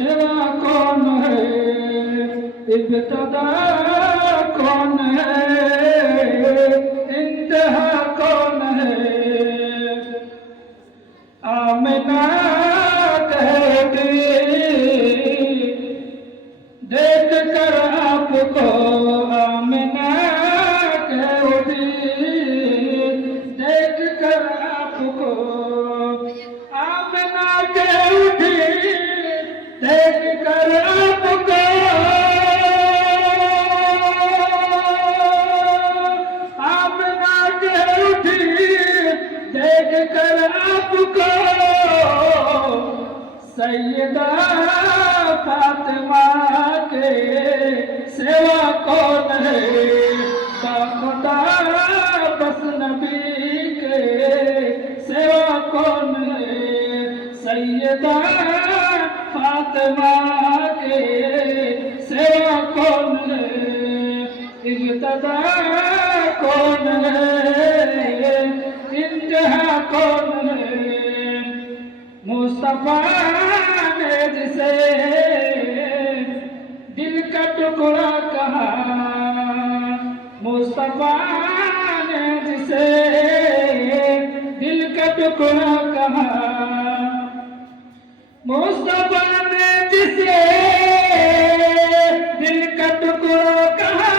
सिवा कौन है, इब्तदा कौन है, इंतहा कौन है। आमिना कहती देख कर आपको, आमिना कहती देख कर आपको, आमिना कहती देख कर आपको, आमिना कहती देख कर आपको, सैयदा फातिमा के सिवा कौन है, बाखुदा बस नबी के सिवा कौन है। सैयदा फातिमा के सिवा कौन है, इब्तदा कौन है, इंतहा कौन है। मुस्तफा ने जिसे दिल का टुकड़ा कहा, मुस्तफा ने जिसे दिल का टुकड़ा कहा, मुस्तफा ने जिसे दिल का टुकड़ा कहा,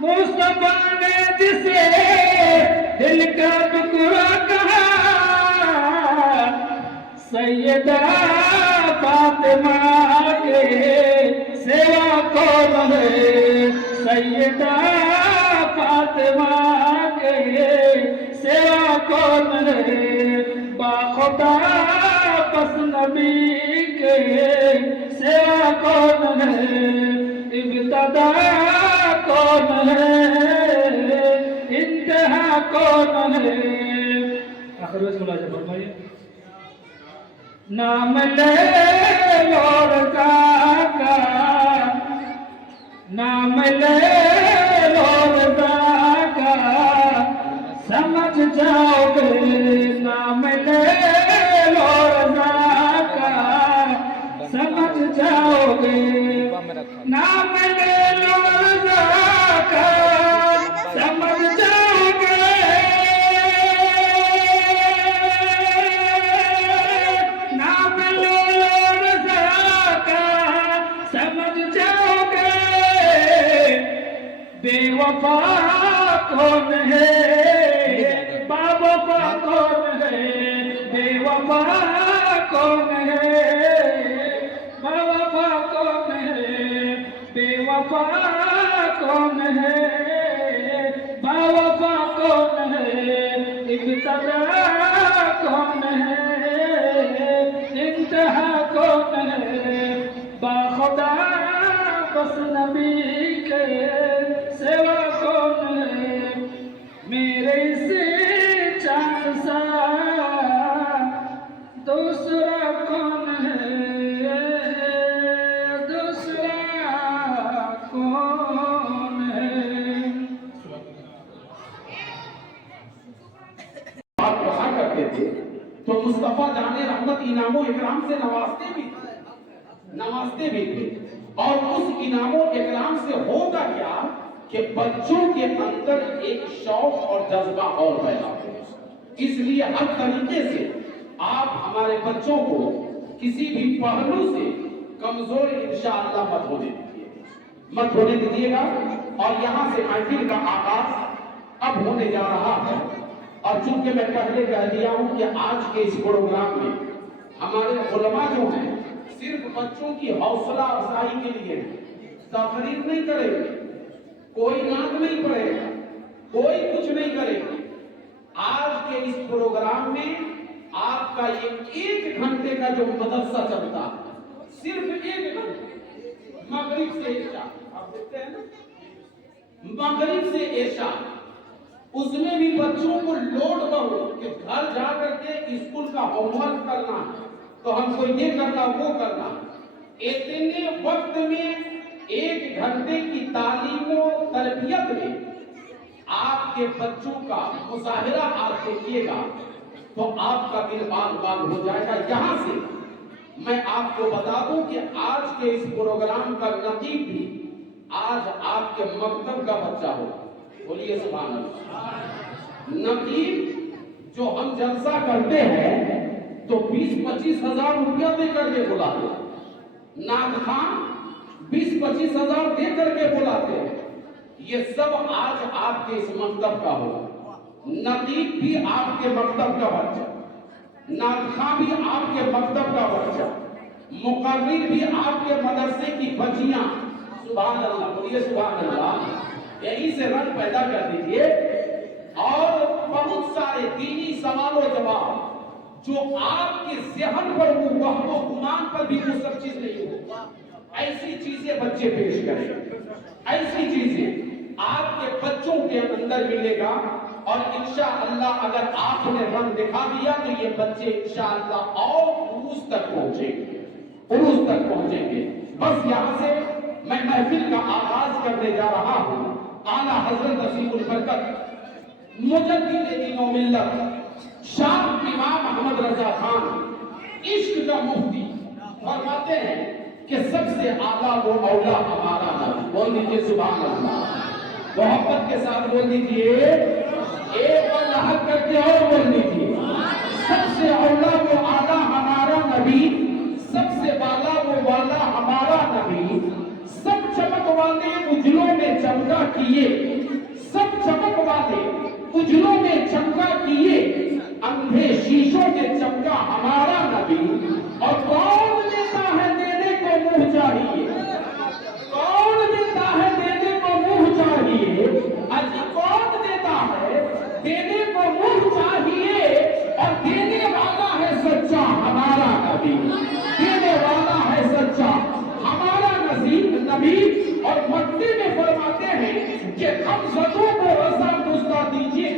मुस्तफा ने जिसे दिल का टुकड़ा कहा, सैयदा फातिमा के सिवा कौन है, सैयदा फातिमा के सिवा कौन है। बाखुदा बस नबी के सिवा कौन है, इब्तदा कौन है, इंतहा कौन है। आखिर में सुना जाए फरमाइए। नाम ले लो रज़ा का, नाम ले लो रज़ा का, समझ जाओगे। नाम ले लो रज़ा का, समझ जाओगे। नाम ले लो रज़ा का, समझ जाओगे। नाम ले लो रज़ा का, समझ जाओगे। बेवफा कौन है, बावफा कौन है, बेवफा कौन है, बावफा कौन है, बेवफा कौन है, बावफा कौन है, इब्तदा कौन है, इंतहा कौन है। बाखुदा बस नबी के सिवा कौन है, मेरे से चांद सा दूसरा कौन है, दूसरा कौन है। बात कहा करते थे तो मुस्तफा जाने रहमत इनामो इकराम से नवाजते भी थे। और उस इनामो इकराम से होगा क्या कि बच्चों के अंदर एक शौक और जज्बा और पैदा हो। इसलिए हर तरीके से आप हमारे बच्चों को किसी भी पहलू से कमजोर इंशाअल्लाह मत होने दीजिएगा। और यहाँ से महफिल का आगाज अब होने जा रहा है। और चूंकि मैं पहले कह दिया हूं कि आज के इस प्रोग्राम में हमारे उलमा जो हैं सिर्फ बच्चों की हौसला अफजाई के लिए तकरीर नहीं करेंगे, कोई नाम नहीं पढ़ेगा, कोई कुछ नहीं करेगा। आज के इस प्रोग्राम में आपका ये 1 घंटे का जो मदरसा चलता है, सिर्फ 1 घंटे, मगरिब से इशा, आप देखते हैं ना, मगरिब से इशा, उसमें भी बच्चों को लोड बहुत कि घर जा करके स्कूल का होमवर्क करना है, तो हमको ये करना वो करना। इतने वक्त में 1 घंटे की तालीम और तरबियत में आपके बच्चों का मुजाहिरा आप देखिएगा तो आपका दिल बाग बाग हो जाएगा। यहाँ से मैं आपको बता दूं कि आज के इस प्रोग्राम का नकीब भी आज आपके मकतब का बच्चा हो। बोलिए सुभान अल्लाह। नकीब जो हम जलसा करते हैं तो 20-25 हजार रुपया दे करके बुलाते हैं, नाथ खान 20-25 हजार दे करके बुलाते हैं। ये सब आज आपके इस मकतब का होगा। नकीब भी आपके मकतब का बच्चा, नाथ भी आपके मकतब का बच्चा, मुकर्रिर भी आपके मदरसे की बच्चियां। सुभान अल्लाह, बोलिए सुभान अल्लाह। यहीं से रंग पैदा कर दीजिए। और बहुत सारे दीनी सवालों जवाब जो आपके ज़हन पर वो वहमो गुमान पर भी वो सब चीज नहीं हो, ऐसी चीजें बच्चे पेश करें। ऐसी चीजें आपके बच्चों के अंदर मिलेगा। और इंशाअल्लाह अगर आपने रंग दिखा दिया तो ये बच्चे इंशाअल्लाह और उरूज तक पहुंचेंगे, उरूज तक पहुंचेंगे। बस यहाँ से मैं महफिल का आगाज करने जा रहा हूँ। आला हजरत असीमुल बरकत मुजद्दिद-ए-दीन व मिल्लत शाह इमाम अहमद रजा खान इश्क का मुफ्ती फरमाते हैं कि सबसे आला वो औला हमारा नबी। बोल दीजिए सुभान अल्लाह। मोहब्बत के साथ बोल दीजिए, एक बार लहक करके और बोल दीजिए, सबसे औला वो आला हमारा नबी, सबसे वाला वो वाला हमारा नबी। सब चमक वाले उजलों में चमका किए, सब चमक वाले उजलों में चमका किए, अंधे शीशों में चमका हमारा नबी। और कौन देता है देने को मुंह चाहिए, कौन देता है देने को मुंह चाहिए, अजी कौन देता है देने को मुंह चाहिए। और देने वाला है सच्चा हमारा नबी, देने वाला है सच्चा हमारा नबी। और मक्के में फरमाते हैं कि गमज़दों को रज़ा मुज़्दा दीजिए,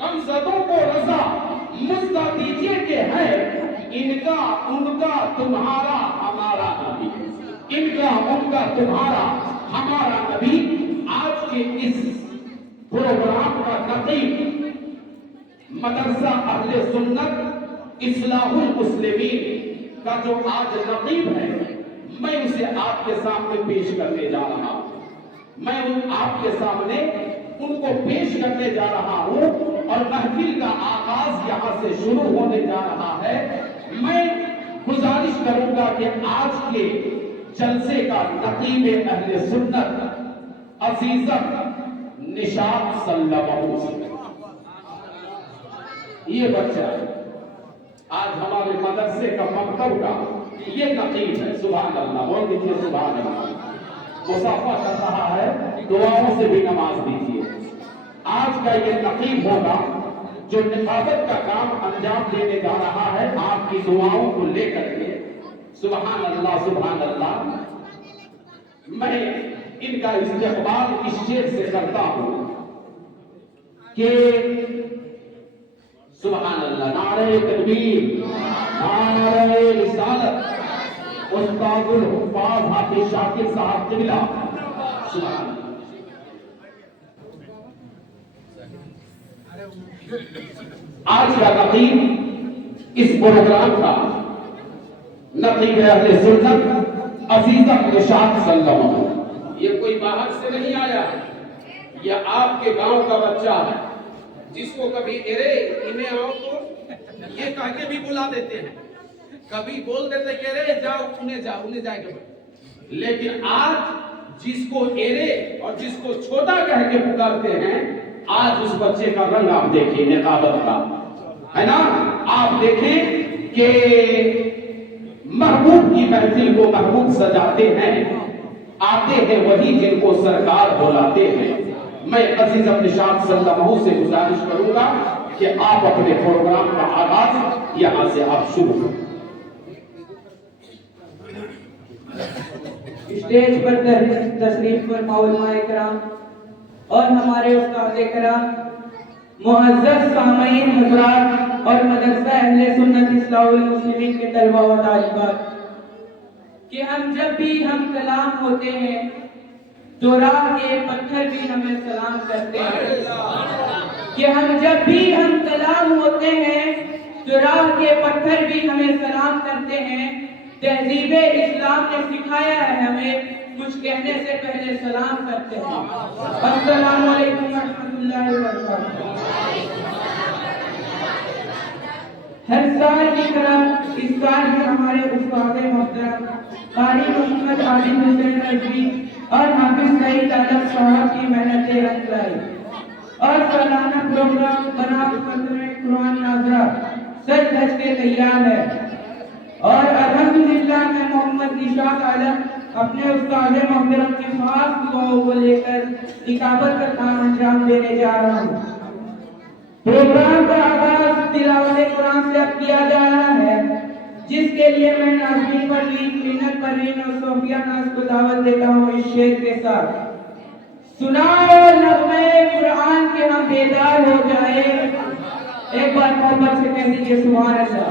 गमज़दों को रज़ा मुज़्दा दीजिए कि है इनका उनका तुम्हारा हमारा नबी, इनका उनका तुम्हारा हमारा नबी। आज के इस प्रोग्राम का नतीब मदरसा अहले सुन्नत इस्लाहुल मुस्लिमीन का जो आज नतीब है, मैं उसे आपके सामने पेश करने जा रहा हूं। मैं आपके सामने उनको पेश करने जा रहा हूं। और महफिल का आगाज यहां से शुरू होने जा रहा है। मैं गुजारिश करूंगा कि आज के जलसे का नतीब अहले सुन्नत अजीजत निशात सल्लल्लाहु अलैहि वसल्लम, ये बच्चा आज हमारे मदरसे का मकतब का ये नतीब है। सुभान अल्लाह, बोल दीजिए सुभान अल्लाह। मुसाफा कर रहा है, दुआओं से भी नमाज दीजिए। आज का ये नतीब होगा जो निफाजत का काम अंजाम देने जा रहा है आपकी दुआओं को लेकर के। सुभान अल्लाह, सुभान अल्लाह। मैं इनका इस्तेमाल इस शेर से करता हूं कि सुभान अल्लाह, नारे तकबीर, नारे रिसालत, उस्तादुल हुफ्फाज हाफिज शाकिर साहब किबला। सुभान आज का नतीब इस प्रोग्राम का नतीब अहले सुन्नत अजीजत निशात सल्लल्लाहु। ये कोई बाहर से नहीं आया, ये आपके गांव का बच्चा है जिसको कभी एरे इन्हें आओ तो ये कह के भी बुला देते हैं, कभी बोल देते कि रे जाओ उन्हें जाएंगे। लेकिन आज जिसको एरे और जिसको छोटा कह के पुकारते हैं, आज उस बच्चे का रंग आप देखिए, निकाबत का है ना। आप देखें कि महबूब की महफिल को महबूब सजाते हैं, आते हैं वही जिनको सरकार बुलाते हैं। मैं अजीज निशात सल्लल्लाहु से गुजारिश करूंगा कि आप अपने प्रोग्राम का आगाज यहां से आप शुरू करें। स्टेज पर तशरीफ फरमा उलमाए किराम और हमारे उस्ताद किराम, मुअज़्ज़ज़ सामईन हज़रात और मदरसा अहले सुन्नत इस्लाहुल मुस्लिमीन के तलबा व तालिबात, कि हम जब भी हम कलाम होते हैं तो राह के पत्थर भी हमें सलाम करते हैं, कि हम जब भी हम कलाम होते हैं तो राह के पत्थर भी हमें सलाम करते हैं। तहजीब इस्लाम ने सिखाया है हमें कुछ कहने से पहले सलाम करते हैं। अस्सलाम वालेकुम रहमतुल्लाहि व बरकातहू। हर साल की तरह इस साल भी हमारे उस्ताद मोहतरम कारी मोहम्मद आदिल हुसैन नजवी और हाफिज सईद आलम साहब की मेहनत रंग लाई और सालाना प्रोग्राम बनात फजर कुरान नाज़रा सज धज के तैयार है। और अल्हम्दुलिल्लाह मैं मोहम्मद इशाक आलम अपने उस्ताद मोहतरम की खास दुआओं को लेकर निकाबत का काम अंजाम देने जा रहा हूँ। प्रोग्राम का आगाज तिलावत कुरान से अब किया जा रहा है, जिसके लिए मैं नाज़रीन परवीन, मिन्नत परवीन और सोफिया नाज को दावत देता हूँ इस शेर के साथ। सुनाओ नग़्मे कुरान के हम बेदार हो जाए। एक बार मोहब्बत से कह दीजिए सुभान अल्लाह।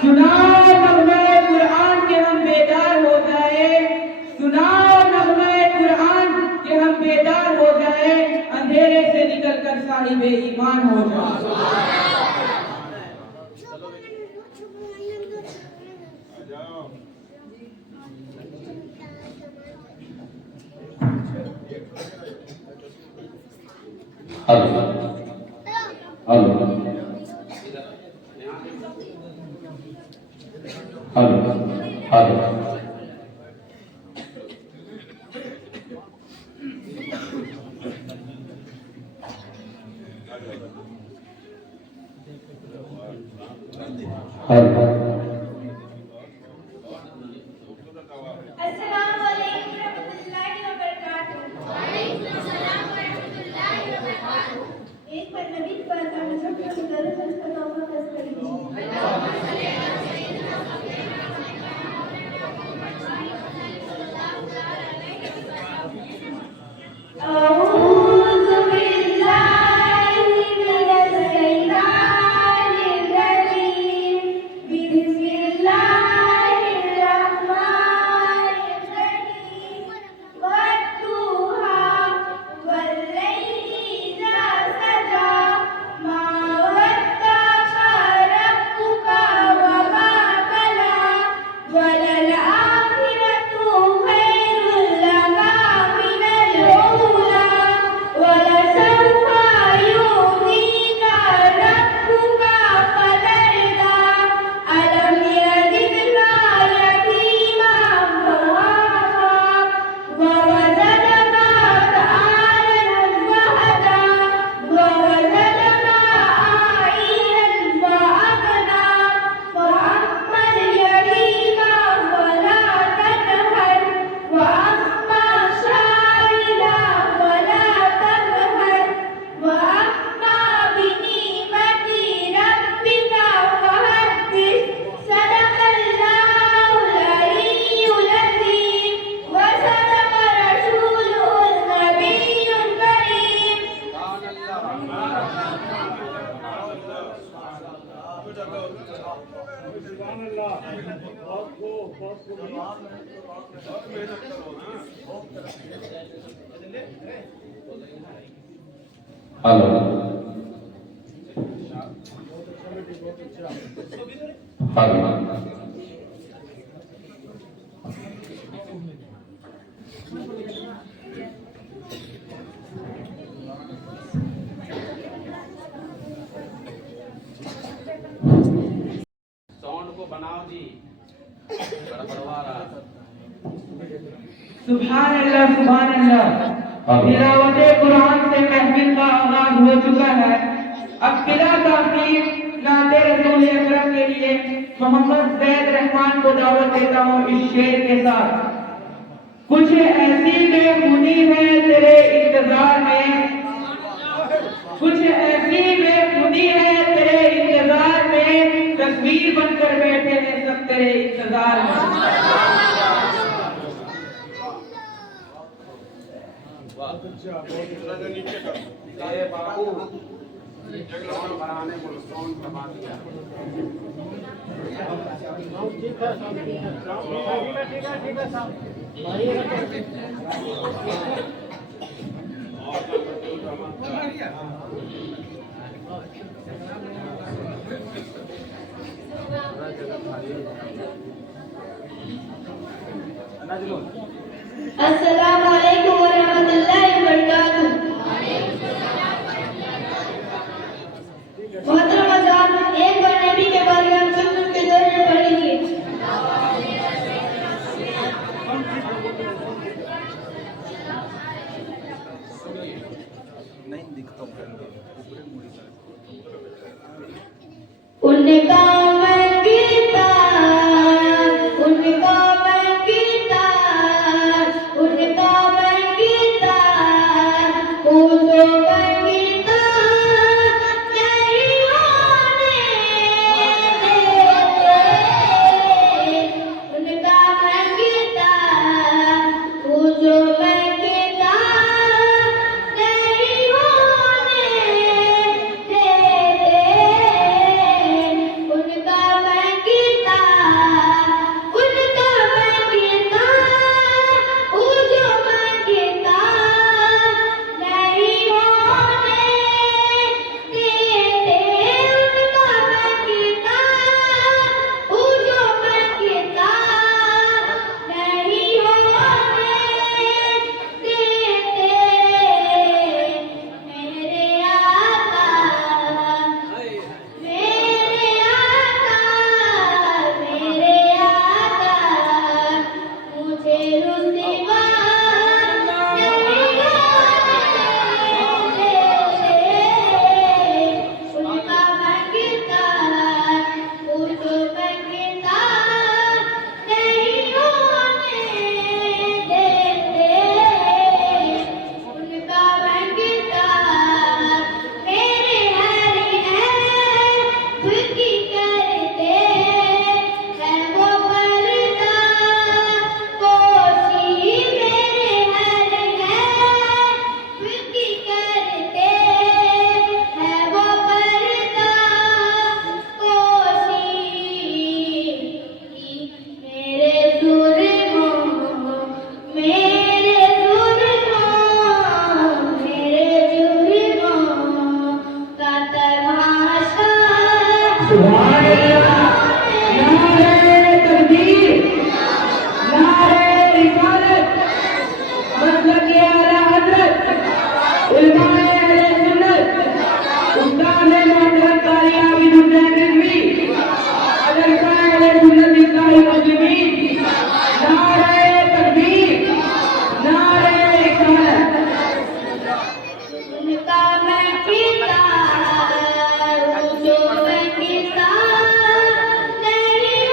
सुनाओ नग़्मे कुरान के हम बेदार हो जाए। सुनाओ नग़्मे कुरान के हम बेदार हो जाए। अंधेरे से निकलकर साहिबे ईमान हो जाए। हेलो हेलो हेलो हेलो अस्सलाम वालेकुम रहमतुल्लाहि व बरकातहू। एक पर नबी पर सब को दर्द का तौबा कर कीजिए। हेलो हेलो साउंड को बनाओ जी, गड़बड़वा रहा है। सुभान अल्लाह सुभान अल्लाह। तिलावत कुरान से महफिल का आगाज हो चुका है। अब बिला ताखीर नाते रसूल अकरम के लिए मोहम्मद ज़ैद रहमान को दावत देता हूँ इस शेर के साथ। कुछ ऐसी बेखुदी है तेरे इंतजार में, कुछ ऐसी बेखुदी है तेरे इंतजार में, तस्वीर बनकर बैठे हैं सब तेरे इंतजार में। बाबू बनाने को साउंड दबा दिया। अस्सलामु अलैकुम व रहमतुल्लाहि व बरकातुहू। मोहतरम हज़रात, एक बार नबी के बारे में हम सब के दौर में पढ़ लीजिए। उनका मैं गीता, उनका मैं गीता, उनका मैं गीता, पूछो मैं गीता नहीं होने देते। उनका मैं गीता, पूछो मैं गीता नहीं होने देते। उनका मैं गीता, उनका मैं गीता, पूछो मैं गीता नहीं होने देते। उनका मैं गीता, पूछो मैं गीता नहीं होने देते। मेरे आका, मेरे आका, मुझे रुसवा नहीं होने देते। उनका मैं गीता, पूछो मैं गीता नहीं होने देते। उनका मैं गीता, मेरे हरी है फुकी करते हैं वो पर्दा पोशी। मेरे हरी है फुकी करते हैं वो पर्दा पोशी। मेरे जुर्मों, मेरे जुर्मों, मेरे जुर्मों का तमाशा सुभान अल्लाह। नारे तकबीर, नारे रिसालत, मतलब ये आला हजरत उलमाए अहले सुन्नत उस्ताद मोहम्मद कारी आबिद हुसैन रिजवी मदरसा अहले सुन्नत इस्लाही मुस्लिमीन। नारे तकबीर, नारे रिसालत। उनका मैं गीता, पूछो मैं गीता नहीं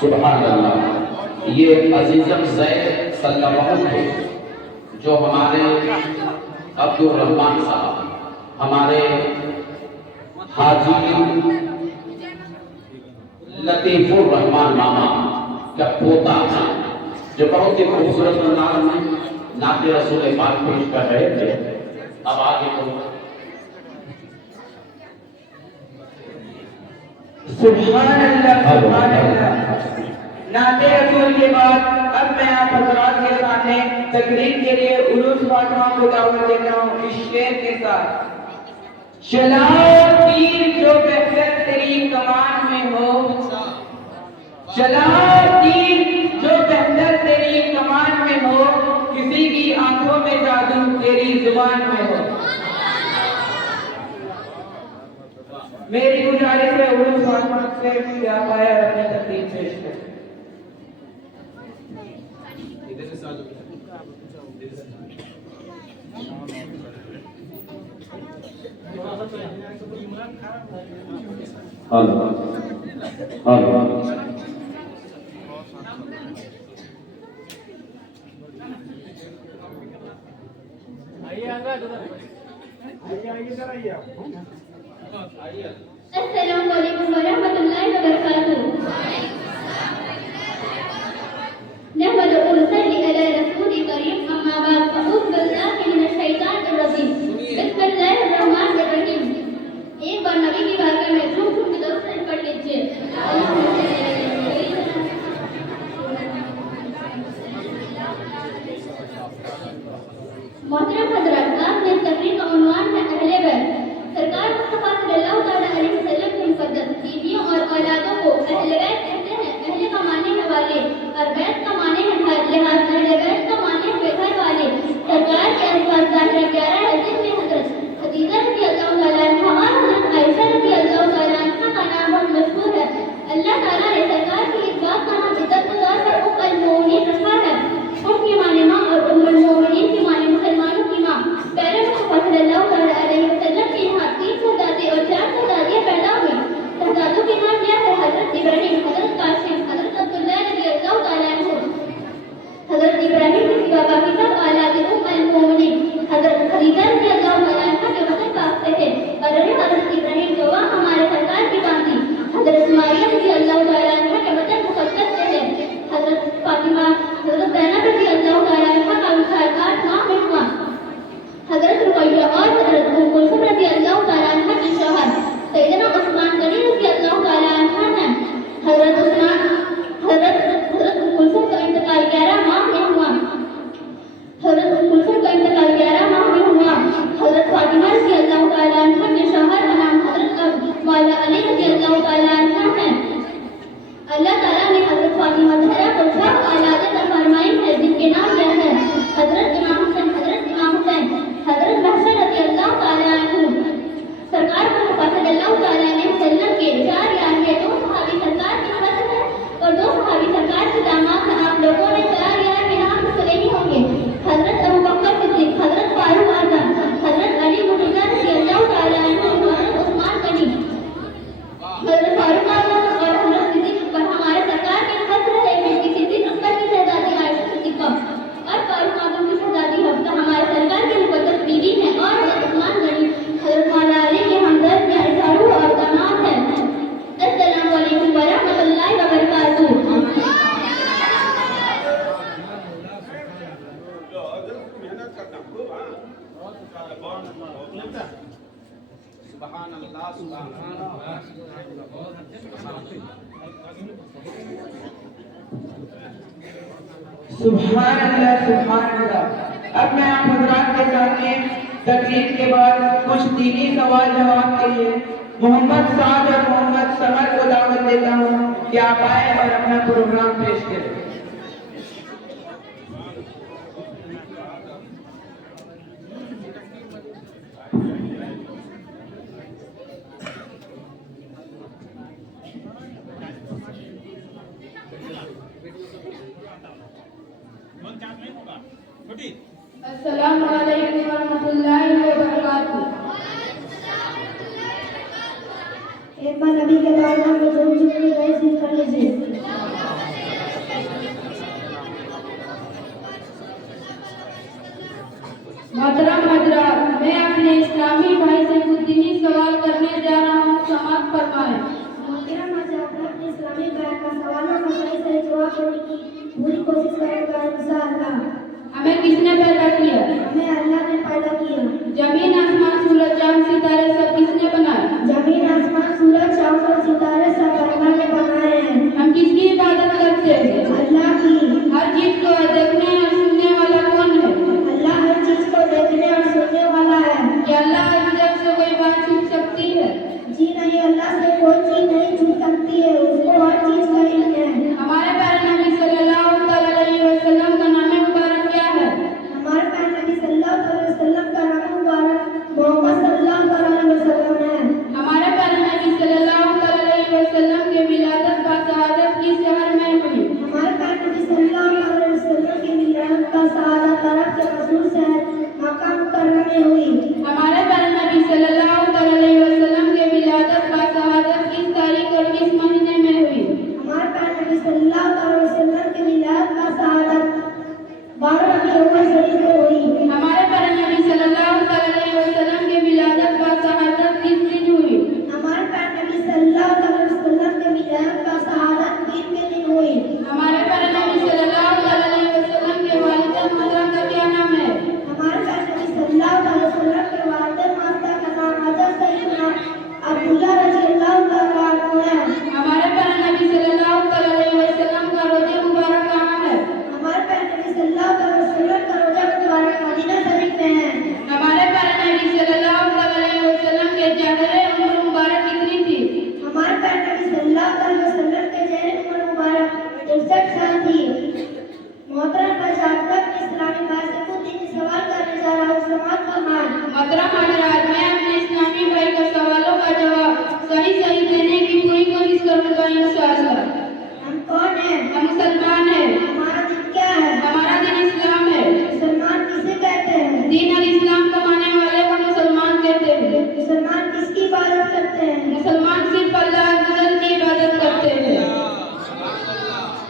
सुभान अल्लाह। ये अजीजम ज़ैद सल्लल्लाहु थे जो हमारे अब्दुल रहमान साहब, हमारे हाजी लतीफुर रहमान मामा का पोता था, जो बहुत ही खूबसूरत अंदाज में नाते रसूल पाक पेश कर रहे थे। अब आगे बोलो। सुभान अल्लाह, सुभान अल्लाह। नाते रसूल के बाद अब मैं आप हज़रात के सामने तकरीर के लिए उरूस फातिमा को दावत देता हूँ इस शेर के साथ। चलाओ तीर जो बेहतर तेरी कमान में हो, चलाओ तीर जो बेहतर तेरी कमान में हो, किसी की आंखों में जादू तेरी जुबान में हो। मेरी गुजारिश है उर्दू फातिमा से क्या पाया अपनी तकरीर पेश करें। अस्सलाम वालेकुम वरहमतुल्लाहि वबरकातुहू। नहमदुहु व नसल्ली अला रसूलिल करीम, अम्मा बाद, फ़अऊज़ु बिल्लाहि मिनश शैतानिर रजीम, बिस्मिल्लाहिर रहमानिर रहीम। एक बार नबी की बारगाह में झूम झूम के दरूद शरीफ पढ़ लीजिए। मोहतरम हज़रात, आज की तकरीर का उन्वान है अहले बैत। सरकार मुस्तफा सल्लल्लाहु अलैहि वसल्लम की मुक़द्दस बीवियों और औलादों को अहले बैत कहते हैं। अहले का माने है वाले और बैत का माने है घर, लिहाजा अहले बैत का माने है घर वाले। सरकार के अल्फाज ज़ाहिर 11 है जिसमें हज़रत खदीजा रज़ियल्लाहु तआला अन्हा और हज़रत आयशा रज़ियल्लाहु तआला अन्हा का नाम बहुत मशहूर है। अल्लाह ताला ने सरकार की इस बात का नाम इज्जत के तौर पर उम्मुल मोमिनीन रखा है। उनकी माने माँ और उम्मुल मोमिनीन की माने मुसलमानों की माँ। प्यारे मुस्तफा सल्लल्लाहु अलैहि वसल्लम के यहाँ 3 शहज़ादे और 4 शहज़ादियाँ पैदा हुई। शहज़ादों के नाम यह है हज़रत इब्राहिम, हज़रत कासिम, हज़रत अब्दुल्लाह रज़ियल्लाहु तआला अन्हु। हज़रत इब्राहिम की बाबा की सब औलाद उम्मुल मोमिनीन हज़रत खदीजा रज़ियल्लाहु तआला अन्हा के वतन पाक से थे और रहे हज़रत इब्राहिम तो वह हमारे सरकार की बात थी। हज़रत मारियम रज़ियल्लाहु तआला अन्हा के वतन मुक़द्दस से है। हज़रत फातिमा, हज़रत ज़ैनब रज़ियल्लाहु तआला अन्हा का विसाल 8 माह में हुआ। हज़रत रुक़ैया और हज़रत उम्म कुलसूम रज़ियल्लाहु तआला अन्हा के शौहर सैयदना उस्मान गनी रज़ियल्लाहु तआला अन्हा हैं। हज़रत उम्म कुलसूम का इंतकाल 11 माह में हुआ। हज़रत उम्म कुलसूम का इंतकाल 11 माह में हुआ। हज़रत फातिमा रज़ियल्लाहु तआला अन्हा के शौहर का नाम हज़रत मौला अली रज़ियल्लाहु तआला अन्हा है। अल्लाह ताला ने हज़रत फातिमा ज़हरा को 6 औलाद अता फरमाई है जिनके नाम यह है हज़रत इमाम हुसैन, हज़रत महसन रज़ियल्लाहु तआला अन्हु। सरकार मुस्तफा सल्लल्लाहु अलैहि वसल्लम के 4 यार है, 2 सहाबी सरकार के फर्ज है और 2 सहाबी सरकार के दामाद हैं। आप लोगों ने 4 यार के नाम सुने ही होंगे। हज़रत अबू बकर सिद्दीक़, हज़रत फारूक आज़म, हज़रत अली मुर्तज़ा रज़ियल्लाहु तआला अन्हु, हज़रत उस्मान गनी। हज़रत फारूक आज़म और हज़रत सिद्दीक़ पर हमारे सरकार के फर्ज रहे हैं कि सिद्दीक़ अकबर की शहज़ादी आयशा सिद्दीक़ा और फारूक आज़म की शहज़ादी हफ्सा हमारे सरकार की मुक़द्दस बीवी है और हज़रत उस्मान गनी हज़रत मौला अली के हमदर्द या इशारू और दामाद हैं। अस्सलामु अलैकुम वरहमतुल्लाहि वबरकातुहू। सुभान अल्लाह, सुभान अल्लाह। सुभान अल्लाह, सुभान अल्लाह। अब मैं आप हज़रात के सामने तकरीर के बाद कुछ दीनी सवाल जवाब के लिए मोहम्मद साद और मोहम्मद समर को दावत देता हूँ कि आप आए और अपना प्रोग्राम पेश करें। अस्सलामु अलैकुम वरहमतुल्लाहि वबरकातुहू। एक बार नबी के बारे में झूम झूम के गए कर लीजिए। छोड़ने की पूरी कोशिश करेगा इंशाअल्लाह। हमें किसने पैदा किया? हमें अल्लाह ने पैदा किया। जमीन आसमान सूरज चांद सितारे सब किसने बनाए? जमीन आसमान सूरज चांद और सितारे सब अल्लाह ने बनाए हैं। हम किसकी इबादत करते हैं? अल्लाह की। हर चीज को देखने और सुनने वाला कौन है? अल्लाह हर चीज को देखने और सुनने वाला है। क्या अल्लाह से कोई बात छुप सकती है? जी नहीं, अल्लाह से कोई चीज नहीं छूट सकती है, उसको हर चीज का इल्म है। हमारे प्यारे नबी सल्लल्लाहु अलैहि वसल्लम का नाम मुबारक क्या है? हमारे प्यारे नबी सल्लल्लाहु अलैहि वसल्लम का नाम मुबारक मोहम्मद सल्लल्लाहु अलैहि वसल्लम है। हमारे प्यारे नबी सल्लल्लाहु अलैहि वसल्लम के विलादत का शहादत किस शहर में हुई? हमारे प्यारे नबी सल्लल्लाहु अलैहि वसल्लम की विलादत का शहादत अरब के मशहूर शहर मक्का मुकर्रमा में हुई। हमारे प्यारे नबी सल्लल्लाहु अलैहि वसल्लम के विलादत का शहादत किस तारीख और किस महीने में हुई? हमारे प्यारे नबी सल्लल्लाहु अलैहि वसल्लम की विलादत का शहादत 12 रबीउल अव्वल शरीफ को हुई। हमारे प्यारे नबी सल्लल्लाहु अलैहि वसल्लम के विलादत का शहादत किस दिन हुई? हमारे प्यारे नबी सल्लल्लाहु अलैहि वसल्लम की विलादत का शहादत 3 के दिन हुई। हमारे प्यारे नबी सल्लल्लाहु अलैहि वसल्लम के वालिदा मोहतरम का क्या नाम है? हमारे प्यारे नबी सल्लल्लाहु अलैहि वसल्लम के वालिदा माता का नाम हज़रत सैयदना अब्दुल्लाह रज़ियल्लाहु तआला अन्हु है। हमारे प्यारे नबी सल्लल्लाहु अलैहि वसल्लम का रोज़े मुबारक कहाँ है? हमारे प्यारे नबी सल्लल्लाहु अलैहि वसल्लम का रोज़ा मुबारक मदीना शरीफ में है। हमारे प्यारे नबी सल्लल्लाहु अलैहि वसल्लम के ज़हरे उम्र मुबारक कितनी थी? हमारे प्यारे नबी सल्लल्लाहु अलैहि वसल्लम के ज़हरे उम्र मुबारक 61 साल थी। मोहतरम प्रजापति इस्लामी भाई से कुछ दिन सवाल करने जा रहा हूँ, समाज फरमाएं। मोहतरम हज़रात, मैं अपने इस्लामी भाई के सवालों का जवाब सही देने की पूरी कोशिश करूँगा इंशाअल्लाह। हम कौन हैं? हम मुसलमान हैं। हमारा दिन क्या है? हमारा दिन इस्लाम है। मुसलमान किसे कहते हैं? दीन और इस्लाम को मानने वाले को मुसलमान कहते हैं। मुसलमान किसकी इबादत करते हैं? मुसलमान सिर्फ अल्लाह अज़्ज़ल की इबादत करते हैं।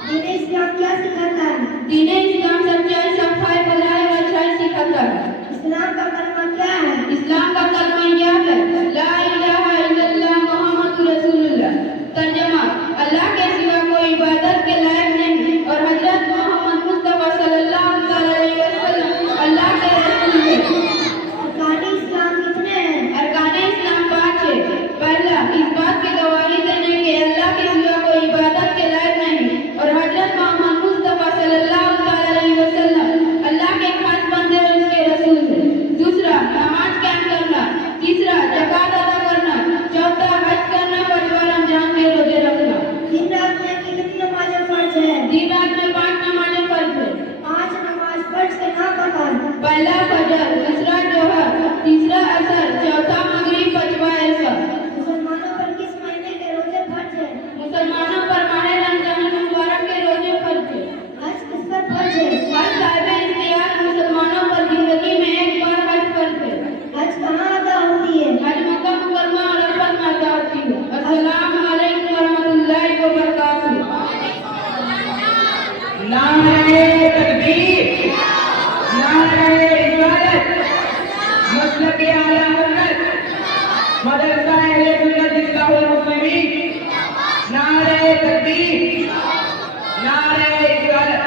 दीन इस्लाम क्या सिखाता है? दीन इस्लाम सच्चाई, सफाई, भलाई और अच्छाई सिखाता है। इस्लाम का कलमा क्या है? इस्लाम का कलमा यह है, ला इलाहा इल्लल्लाह मुहम्मदुर रसूलुल्लाह। तर्जुमा, अल्लाह के सिवा कोई इबादत के लायक नहीं और हजरत मोहम्मद मुस्तफा सल्लल्लाहु अलैहि वसल्लम अल्लाह के रसूल हैं। अरकान इस्लाम कितने हैं? अरकान इस्लाम 5 है। पहला, इस बात की गवाही देने के अल्लाह के सिवा कोई इबादत के लायक नहीं और हजरत मोहम्मद मुस्तफा सल्लल्लाहु अलैहि वसल्लम अल्लाह के खास बंदे और उसके रसूल हैं। दूसरा, नमाज कायम करना। तीसरा, ज़कात अदा करना। चौथा, हज करना, परिवार रमजान के रोजे रखना। दिन रात में कितनी नमाजें फर्ज है? दिन रात में 5 नमाजें फर्ज है। 5 नमाज फर्ज के नाम बताएं। पहला फजर, दूसरा जोहर, तीसरा असर, चौथा मगरिब, पांचवा ऐसा। मुसलमानों पर किस महीने के रोजे फर्ज है? मुसलमानों पर माह रमजान मुबारक के रोजे फर्ज है। हज किस पर फर्ज है? हर साहिब इख्तियार मुसलमानों पर जिंदगी में एक बार हज फर्ज है। हज कहाँ अदा होती है? हज मक्का मुकरमा और अरफत में अदा होती है। अस्सलामु अलैकुम वरहमतुल्लाहि वबरकातुहू। नारे तकबीर, नारे रिसालत, मतलब आला हज़रत, मदरसा अहले सुन्नत इस्लाहुल मुस्लिमीन। नारे तकबीर, नारे रिसालत।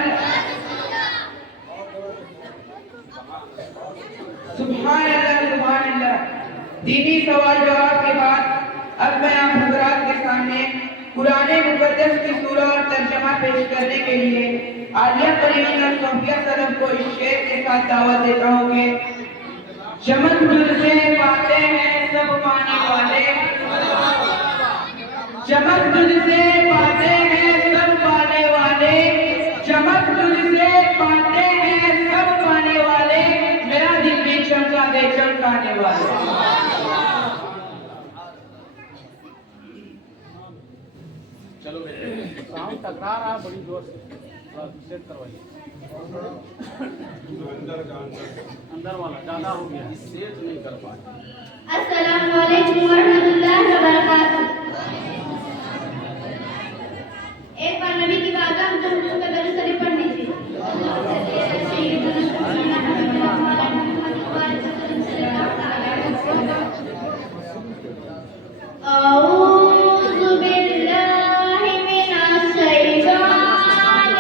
सुभान अल्लाह, सुभान अल्लाह। दीनी सवाल जवाब के बाद अब मैं आप हज़रात के सामने कुरान मुक़द्दस की सूरह और तर्जमा पेश करने के लिए आलिया परवीन और सोफिया सलम को इस शेर के साथ दावत देता हूँ कि चमक तुझसे पाते हैं सब पाने वाले, चमक तुझसे पाते हैं सब पाने वाले, चमक तुझसे पाते हैं सब पाने वाले, मेरा दिल भी चमका दे चमकाने वाले। चलो बेटे, साउंड टकरा रहा बड़ी जोर से, थोड़ा सेट करवाइए। अंदर वाला ज्यादा हो गया, सेट नहीं कर पाए। अस्सलामु अलैकुम वरहमतुल्लाहि वबरकातुहू। एक बार नबी की बारगाह में हम पे दरूद शरीफ पढ़ लीजिए। औज़ु बिल्लाहि मिनश शैतानिर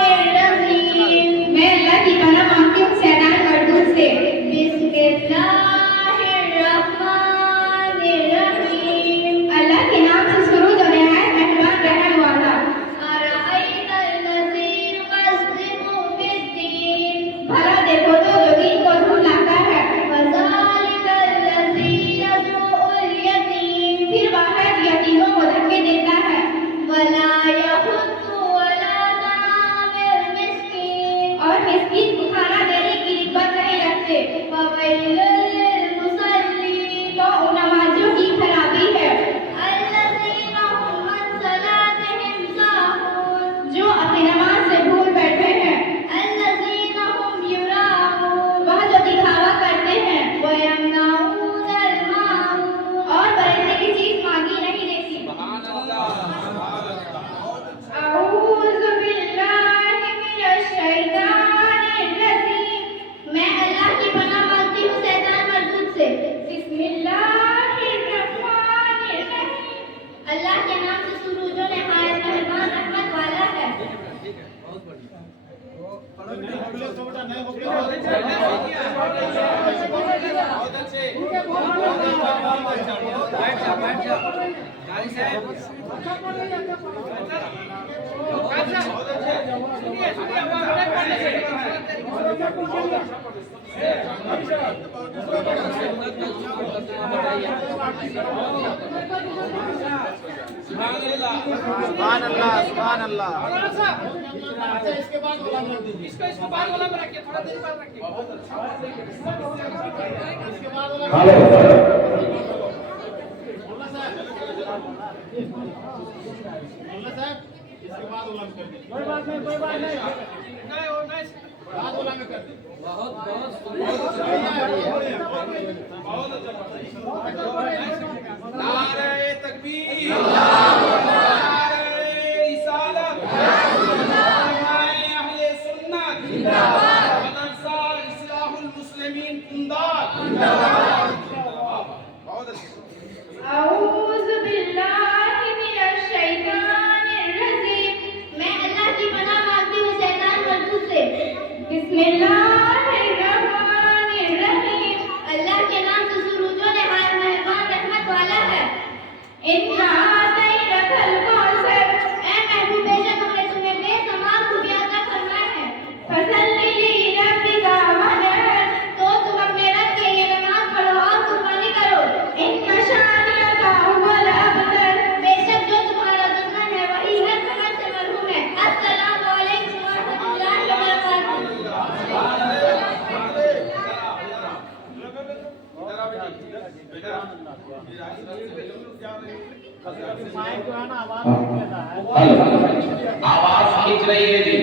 सुभान अल्लाह सुभान अल्लाह। अच्छा इसके बाद वाला इसको बाद वाला में रखिए, थोड़ा देर बाद रखिए। इसके बाद वाला हेलो साहब इसके बाद वाला में कर दीजिए। कोई बात नहीं बाद वाला में कर दीजिए। बहुत नारे तकबीर, नारे रिसालत, उलमाए अहले सुन्नत जिंदाबाद, मदरसा इस्लाहुल मुस्लिमीन जिंदाबाद। बहुत अच्छा। औज़ु बिल्लाहि मिनश शैतानिर रजीम। मैं अल्लाह की पनाह मांगती हूँ शैतान मरदूद से। बिस्मिल्लाहिर्रहमानिर्रहीम। अल्लाह के नाम से शुरू जो नहायत मेहरबान रहमत वाला है। इन्ना अतैनकल कौसर। ऐ महबूब बेशक हमने तुम्हें बेशुमार खूबियां अता फरमाए हैं। फसल्लि लिरब्बिका वनहर। तो तुम अपने रब के लिए नमाज पढ़ो और कुर्बानी करो। इन्ना शानिअका हुवल अबतर। बेशक जो तुम्हारा दुश्मन है वही हर प्रकार से मरहूम है। अस्सलामु अलैकुम व रहमतुल्लाहि व बरकातहू। माइक जो है ना आवाज नहीं देता है। आवाज खींच रही है जी,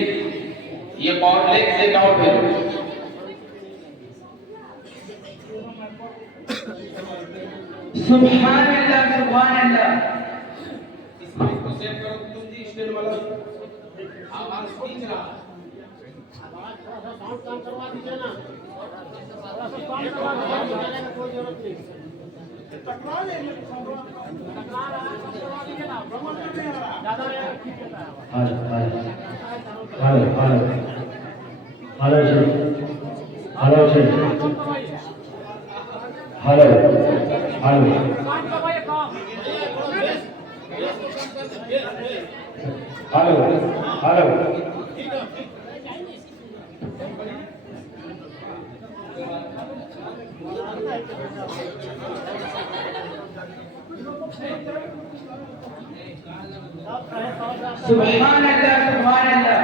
ये कॉर्डलेस से डाउट है। सुभान अल्लाह सुभान अल्लाह। इस माइक को सेट करो तुम जी, स्टैंड वाला आवाज खींच रहा है। थोड़ा सा साउंड कम करवा दीजिए ना, थोड़ा सा कम करवा दीजिए, कोई जरूरत नहीं। टकरा रहा है, करवा दीजिए ना, भ्रमण नहीं हो रहा, ज्यादा ठीक रहता है। हेलो हेलो हेलो हेलो जी, हेलो जी, हेलो हेलो हेलो हेलो सुभान अल्लाह सुभान अल्लाह।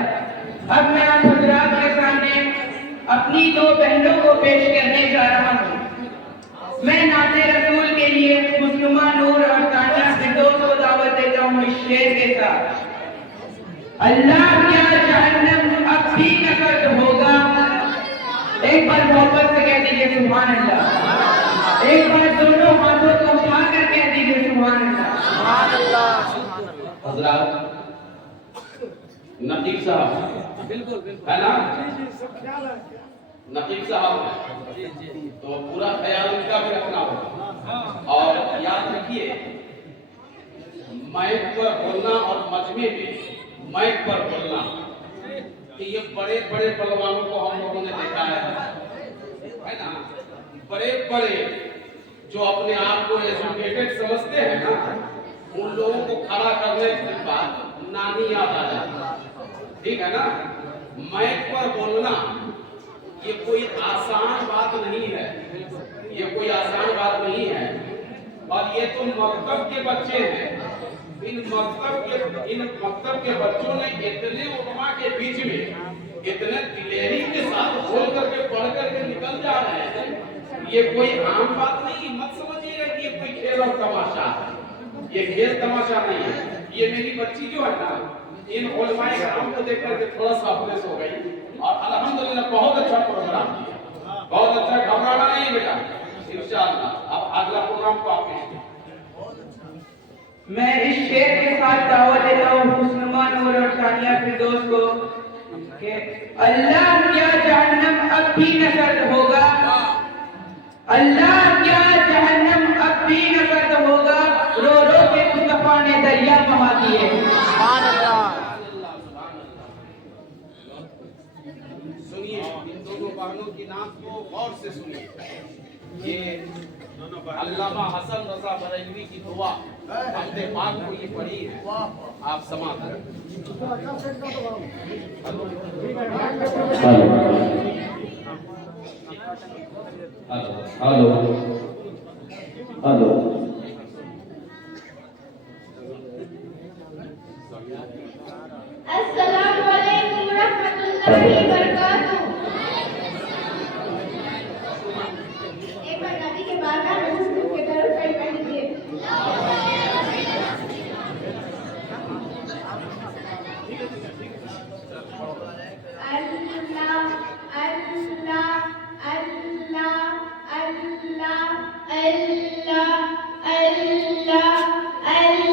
अब मैं आप हजरात के सामने अपनी दो बहनों को पेश करने जा रहा हूँ। मैं नाते रसूल के लिए मुस्लिमा नूर और तानिया फिरदौस को दावत देता हूँ इस शेर के साथ। अल्लाह क्या जहन्नम अब भी न सर्द होगा। एक बार मोहब्बत से कह दीजिए सुभान अल्लाह। एक बार दोनों हाथों को उठाकर कह दीजिए सुभान अल्लाह। हजरात नकीब साहब, बिल्कुल है ना? नकीब साहब तो पूरा ख्याल उनका भी रखना होगा। और याद रखिए, माइक पर बोलना और मजमे में माइक पर बोलना, कि ये बड़े बड़े पहलवानों को हम लोगों ने देखा है ना? बड़े बड़े जो अपने आप को एजुकेटेड समझते हैं ना, उन लोगों को खड़ा करने के बाद नानी याद आ जाती है। ठीक है ना? माइक पर बोलना ये कोई आसान बात नहीं है, ये कोई आसान बात नहीं है। और ये तो मकतब के बच्चे हैं। इन मकतब के बच्चों ने इतने उलमा के बीच में इतने दिलेरी के साथ बोल करके पढ़ करके निकल जा रहे हैं। ये कोई आम बात नहीं, मत समझिएगा कि ये कोई खेल और तमाशा है। ये खेल तमाशा नहीं है। ये मेरी बच्ची जो है ना, इन उलमाए कराम को देख करके थोड़ा सा अफसोस हो गई। और अल्हम्दुलिल्लाह बहुत अच्छा प्रोग्राम किया, बहुत अच्छा। घबराना नहीं बेटा, इंशाअल्लाह। अब अगला प्रोग्राम को आप पेश करें। मैं इस शेर के साथ दावत देता हूँ हुस्नमा नूर और तानिया फिरदौस को कि अल्लाह क्या जहन्नम अब भी न सर्द होगा। अल्लाह क्या जहन्नम अब भी न सर्द होगा। रो रो के मुस्तफा ने दरिया बहा दिए। सुनिए, इन दोनों बहनों की नाम को गौर से सुनिए। ये अल्लामा हसन रजा बरेलवी की दुआ अपने पाक को ये पढ़ी है, आप समाप्त करें। हेलो हेलो अस्सलामु अलैकुम रहमतुल्लाहि व बरकातुहू। एक बार नबी के बारगाह में झुक के दरूद पढ़ लीजिए। अल्लाह अल्लाह अल्लाह अल्लाह अल्लाह अल्लाह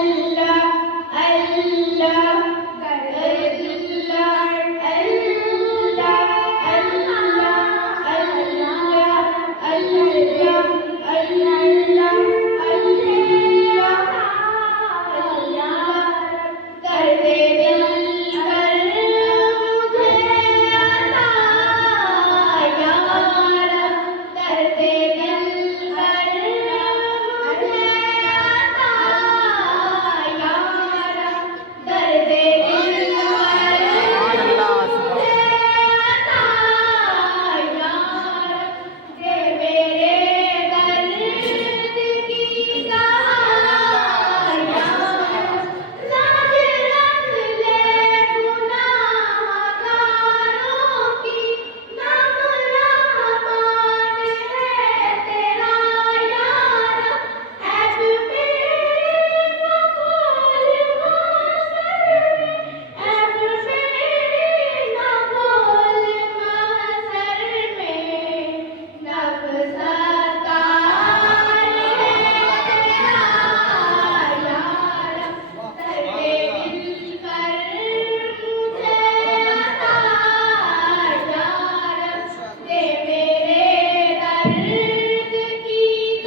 अल्लाह अल्लाह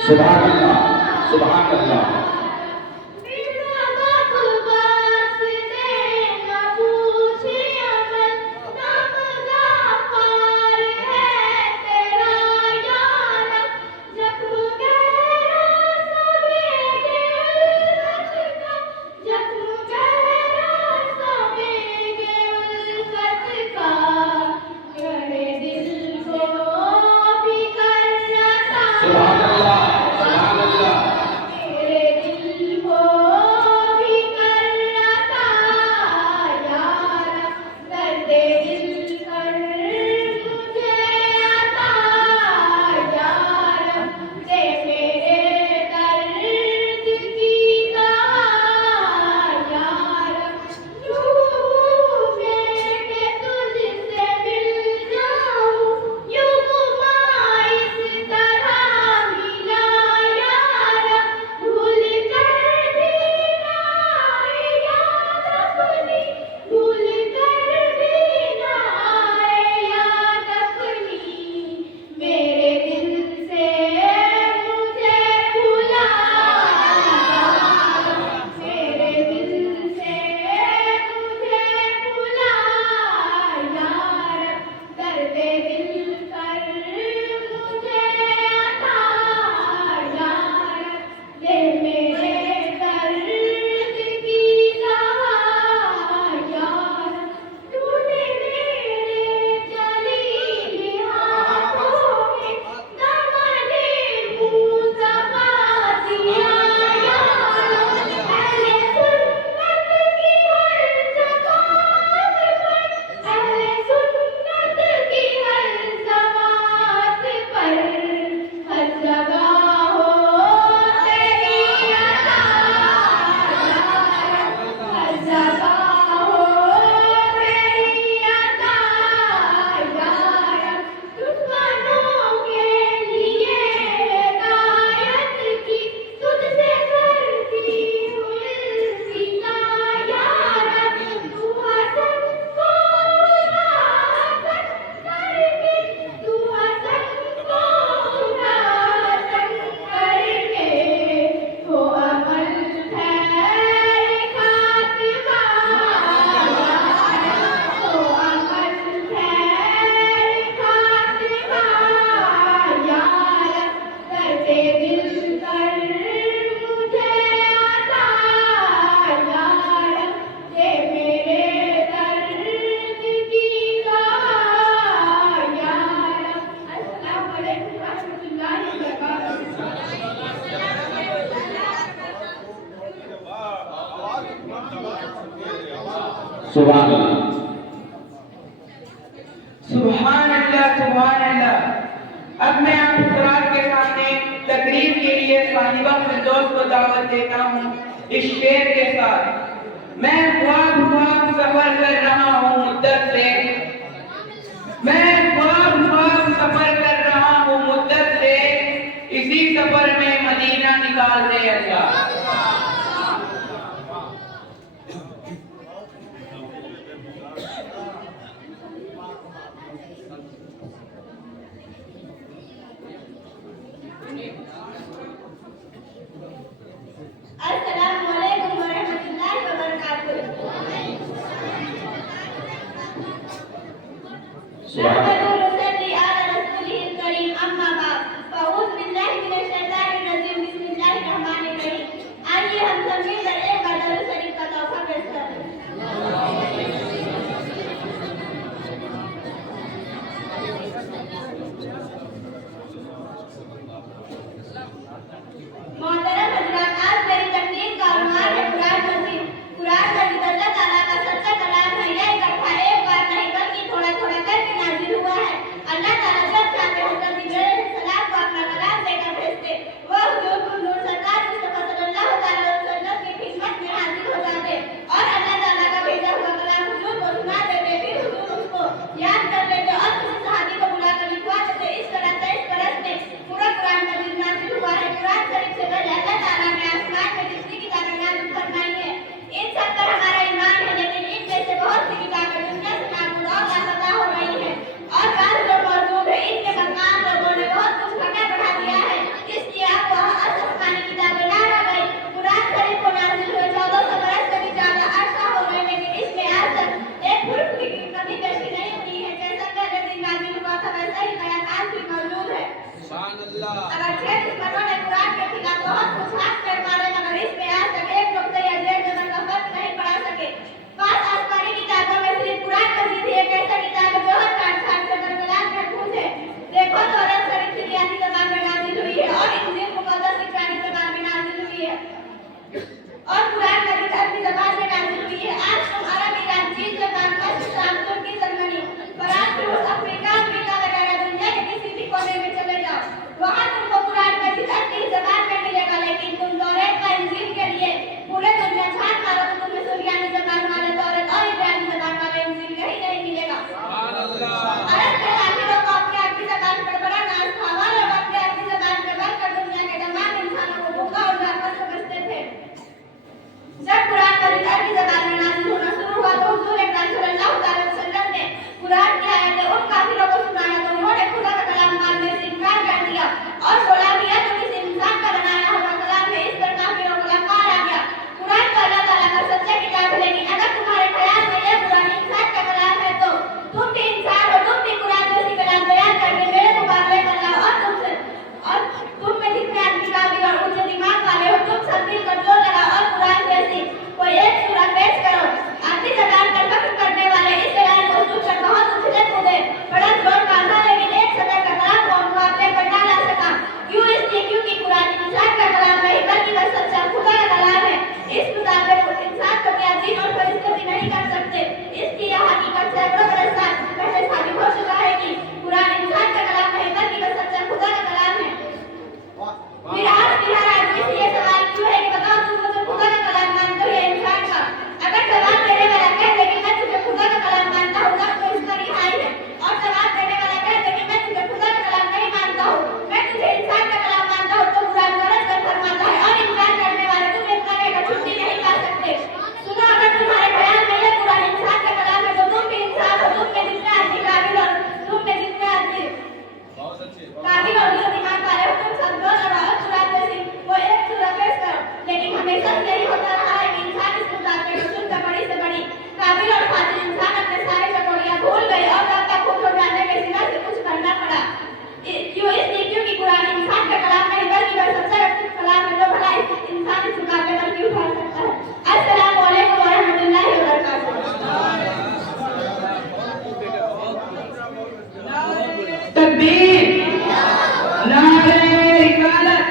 सुभान अल्लाह सुभान अल्लाह। सुभान अल्लाह सुभान अल्लाह। सुभान अल्लाह। सुभान अल्लाह, सुभान अल्लाह। अब मैं आप हज़रात के सामने तकरीर के लिए साहिबा फिरदौस को दावत देता हूँ इस शेर के साथ। मैं ख्वाब ख्वाब सफर कर रहा हूँ मुद्दत से, मैं ख्वाब ख्वाब सफर कर रहा हूँ मुद्दत से, इसी सफर में मदीना निकाल दे अल्लाह। अस्सलामु अलैकुम व रहमतुल्लाहि व बरकातुहू। नहमदुहु व नसल्ली अला रसूलिहिल करीम, अम्मा बाद, फ़अऊज़ु बिल्लाहि मिनश शैतानिर रजीम, बिस्मिल्लाहिर रहमानिर रहीम। आइए हम सब मिलकर एक बार दरूद शरीफ का तोहफा पेश करें। मोहतरम हज़रात, आज मेरी तकरीर का उन्वान है कुरान मजीद। कुरान मजीद अल्लाह ताला का सच्चा कलाम है। यह इकट्ठा एक बार नहीं बल्कि थोड़ा थोड़ा करके नाजिल हुआ है। अल्लाह ताला जब चाहते हज़रत जिब्रील अलैहिस्सलाम को अपना कलाम देकर भेजते, वो हुजूर नूर सरकार मुस्तफा सल्लल्लाहु अलैहि वसल्लम की खिदमत में हाजिर हो जाते और अल्लाह ताला का भेजा हुआ कलाम हुजूर को सुना देते। फिर हुजूर उसको याद कर लेते और किसी सहाबी को बुलाकर लिखवा देते। इस तरह से इस बरस में पूरा कुरान मजीद नाजिल हुआ है। कुरान शरीफ से पहले अल्लाह ताला ने आसमान में जितनी किताबें नाजिल फरमाई है, इन सब पर हमारा ईमान है, लेकिन इनमें से बहुत सी किताबें दुनिया से नाबूद और लापता हो रही है और बाज़ जो मौजूद है इनके बदनाम लोगों ने बहुत कुछ घटा बढ़ा दिया है, इसलिए अब वह आसमानी किताबें ना रह गई। कुरान शरीफ को नाजिल हुए 1400 बरस से भी ज्यादा अरसा हो गए, लेकिन इसमें आज तक एक हुर्फ की कमी पेशी नहीं हुई है। जैसा पहले दिन नाजिल हुआ था वैसा ही बयान आज भी मौजूद है। अगर छह दुश्मनों ने कुरान के खिलाफ बहुत कुछ हाथ पैर मारे, मगर इसमें आज तक एक नुक्ते या डेढ़ नंबर का फर्क नहीं पड़ा सके। पांच आसमानी किताबों में सिर्फ कुरान मजीद ही एक ऐसा किताब है जो हर काट छाट से बरकरार महफूज है। देखो तो अरब शरीफ सिरियानी ज़बान में नाजिल हुई है और इंजील मुक़द्दस इब्रानी ज़बान में नाजिल हुई है और कुरान मजीद अरबी ज़बान में नाजिल हुई है। आज तुम अरब, ईरान, चीन, जापान, पश्चिम, शाम, तुर्की, जर्मनी, फ्रांस, रूस, अफ्रीका वगैरह दुनिया के किसी भी कोने में चले जाओ, वहाँ तुमको कुरान मजीद अरबी ज़बान में मिलेगा। लेकिन तुम तौरात का इंजील के लिए पूरे दुनिया छान मारो तो तुम्हें सुरियानी ज़बान वाले तौरात और इब्रानी ज़बान वाले इंजील कहीं नहीं मिलेगा। अरब के काफिरों को अपनी अरबी ज़बान पर बड़ा नाज था। वह लोग अपनी अरबी ज़बान में बढ़कर दुनिया के तमाम इंसानों को भूखा और जानवर समझते थे। जब कुरान मजीद अरबी ज़बान में नाजिल होना शुरू हुआ तो हुजूर अकरम सल्लल्लाहु अलैहि वसल्लम ने कुरान की आयतें उन काफिरों को सुनाया तो उन्होंने खुदा का कलाम मानने से इनकार कर दिया और बोला कि यह तो किसी इंसान का बनाया हुआ कलाम है। इस पर काफिरों को ललकार आ गया। कुरान तो अल्लाह ताला का सच्चा किताब है, लेकिन अगर तुम्हारे ख्याल में यह कुरान इंसान का कलाम है तो तुम भी इंसान हो, तुम भी कुरान जैसी कलाम बयान करके मेरे मुकाबले कर लाओ और तुम में जितने आदमी काबिल और ऊंचे दिमाग वाले हो, तुम सब मिलकर जोर लगाओ और कुरान जैसी कोई एक सूरत पेश करो। आधी ज़बान पर वक्त करने वाले इस बयान को सुनकर बहुत उछले कूदे, बड़ा जोर काटा, लेकिन एक सदर का कलाम को मुकाबले पर ना ला सका। क्यों? इसलिए क्योंकि कुरान इंसान का कलाम नहीं बल्कि वह सच्चा खुदा का कलाम है। इस मुताबिक इंसान को क्या जीत और परिस्थिति नहीं कर सकते। इसकी यह हकीकत सैकड़ों बरस पहले साबित हो चुका है कि कुरान इंसान का कलाम नहीं बल्कि वह सच्चा खुदा का कलाम है। फिर आज भी हर आदमी से ये सवाल क्यों है कि बताओ तुम मुझे खुदा का कलाम मानते हो या इंसान का? अगर जवाब देने वाला कह दे कि मैं तुझे खुदा का कलाम मानता हूँ तब तो इसका रिहाई है, और जवाब देने वाला कह दे कि मैं तुझे खुदा का कलाम नहीं मानता हूँ, मैं तुझे इंसान का कलाम मानता हूँ, तो कुरान गलत कर फरमाता है और इंकार करने वाले तुम इस तरह का छुट्टी नहीं पा सकते। सुनो, अगर तुम्हारे ख्याल में यह कुरान इंसान का कलाम है तो तुम भी इंसान हो, तुम में जितने आदमी काबिल और तुम में जितने आदमी काबिल और जो दिमाग वाले हो, तुम सब जोर लगाओ और कुरान जैसी वो एक सूरत पेश करो। लेकिन हमेशा यही होता रहा है कि इंसान इस मुताबिक रसूल का बड़ी से बड़ी काबिल और फाजिल इंसान अपने सारे चकोड़ियां भूल गए और तब तक खुद हो जाने के सिवा से कुछ करना पड़ा। क्यों? इसलिए क्योंकि कुरान इंसान का कलाम नहीं बल्कि वह सच्चा कलाम है जो भला इंसान इस मुकाबले पर भी उठा सकता है। अस्सलामु अलैकुम व रहमतुल्लाहि व बरकातुहू। तकबीर, नारे रिसालत,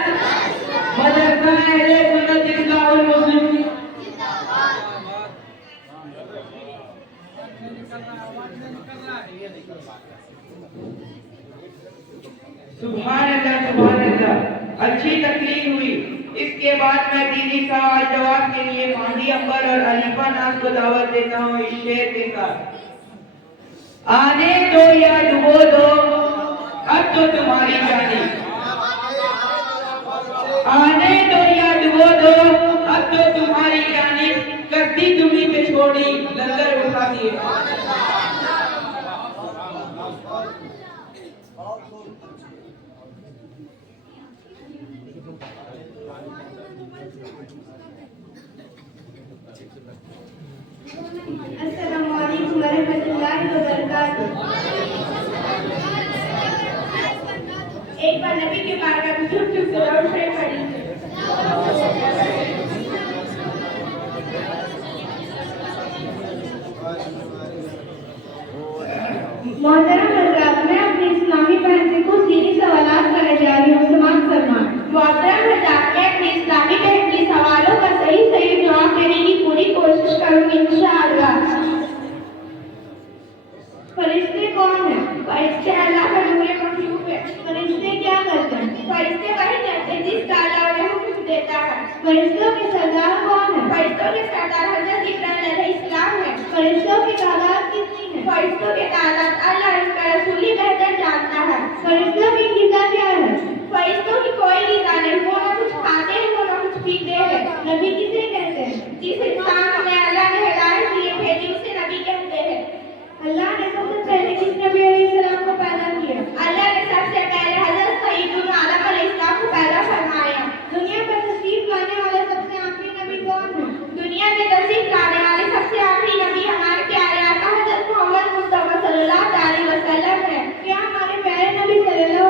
मदरसा अहले सुन्नत इस्लाहुल मुस्लिमीन। सुभान अल्लाह, अच्छी तकलीफ हुई। इसके बाद मैं दीदी सवाल जवाब के लिए माही अंबर और अलीफा नाज को दावत देता हूँ इस शेर के साथ। आने दो या डुबो दो, अब तो तुम्हारी जानी। आने दो या डुबो दो, अब तो तुम्हारी जानी। कश्ती तुम्ही पे छोड़ी, लंगर उठा दिए। अस्सलामु अलैकुम वरहमतुल्लाहि वबरकातुहू। एक बार नबी के बारगाह में चुप चुप से दौड़ खड़े खड़ी। मोहतरम हज़रात, मैं अपनी इस्लामी बहन से कुछ दीनी सवालात करने जा रही हूँ, समाअत फरमाएं। मोहतरम हज़रात, मैं अपनी इस्लामी बहन के सवालों का सही जवाब देने की पूरी कोशिश करूंगी इंशाअल्लाह। फरिश्ते कौन है? फरिश्ते अल्लाह का नूर मखलूक है। फरिश्ते क्या करते हैं? फरिश्ते वही करते हैं जिसका अल्लाह उन्हें हुक्म देता है। फरिश्तों के सरदार कौन है? फरिश्तों के सरदार हज़रत इब्राहीम अलैहिस्सलाम है। फरिश्तों की तादाद कितनी है? फरिश्तों की तादाद अल्लाह उनका रसूल ही बेहतर जानता है। फरिश्तों की ग़िज़ा क्या है? फरिश्तों की कोई ग़िज़ा नहीं, वो ना कुछ खाते हैं वो ना कुछ पीते हैं। नबी किसे कहते हैं? जिस इंसान को अल्लाह ने हिदायत के लिए भेजी उसे नबी कहते हैं। अल्लाह ने सबसे पहले किस नबी अलैहिस्सलाम को पैदा किया? अल्लाह ने सबसे पहले हज़रत सय्यदुना आदम अलैहिस्सलाम को पैदा फरमाया। दुनिया पर तशरीफ लाने वाले सबसे आखिरी नबी कौन है? दुनिया में तशरीफ लाने वाले सबसे आखिरी नबी हमारे प्यारे आका हज़रत मोहम्मद मुस्तफा सल्लल्लाहु अलैहि वसल्लम है। क्या हमारे प्यारे नबी सल्लल्लाहु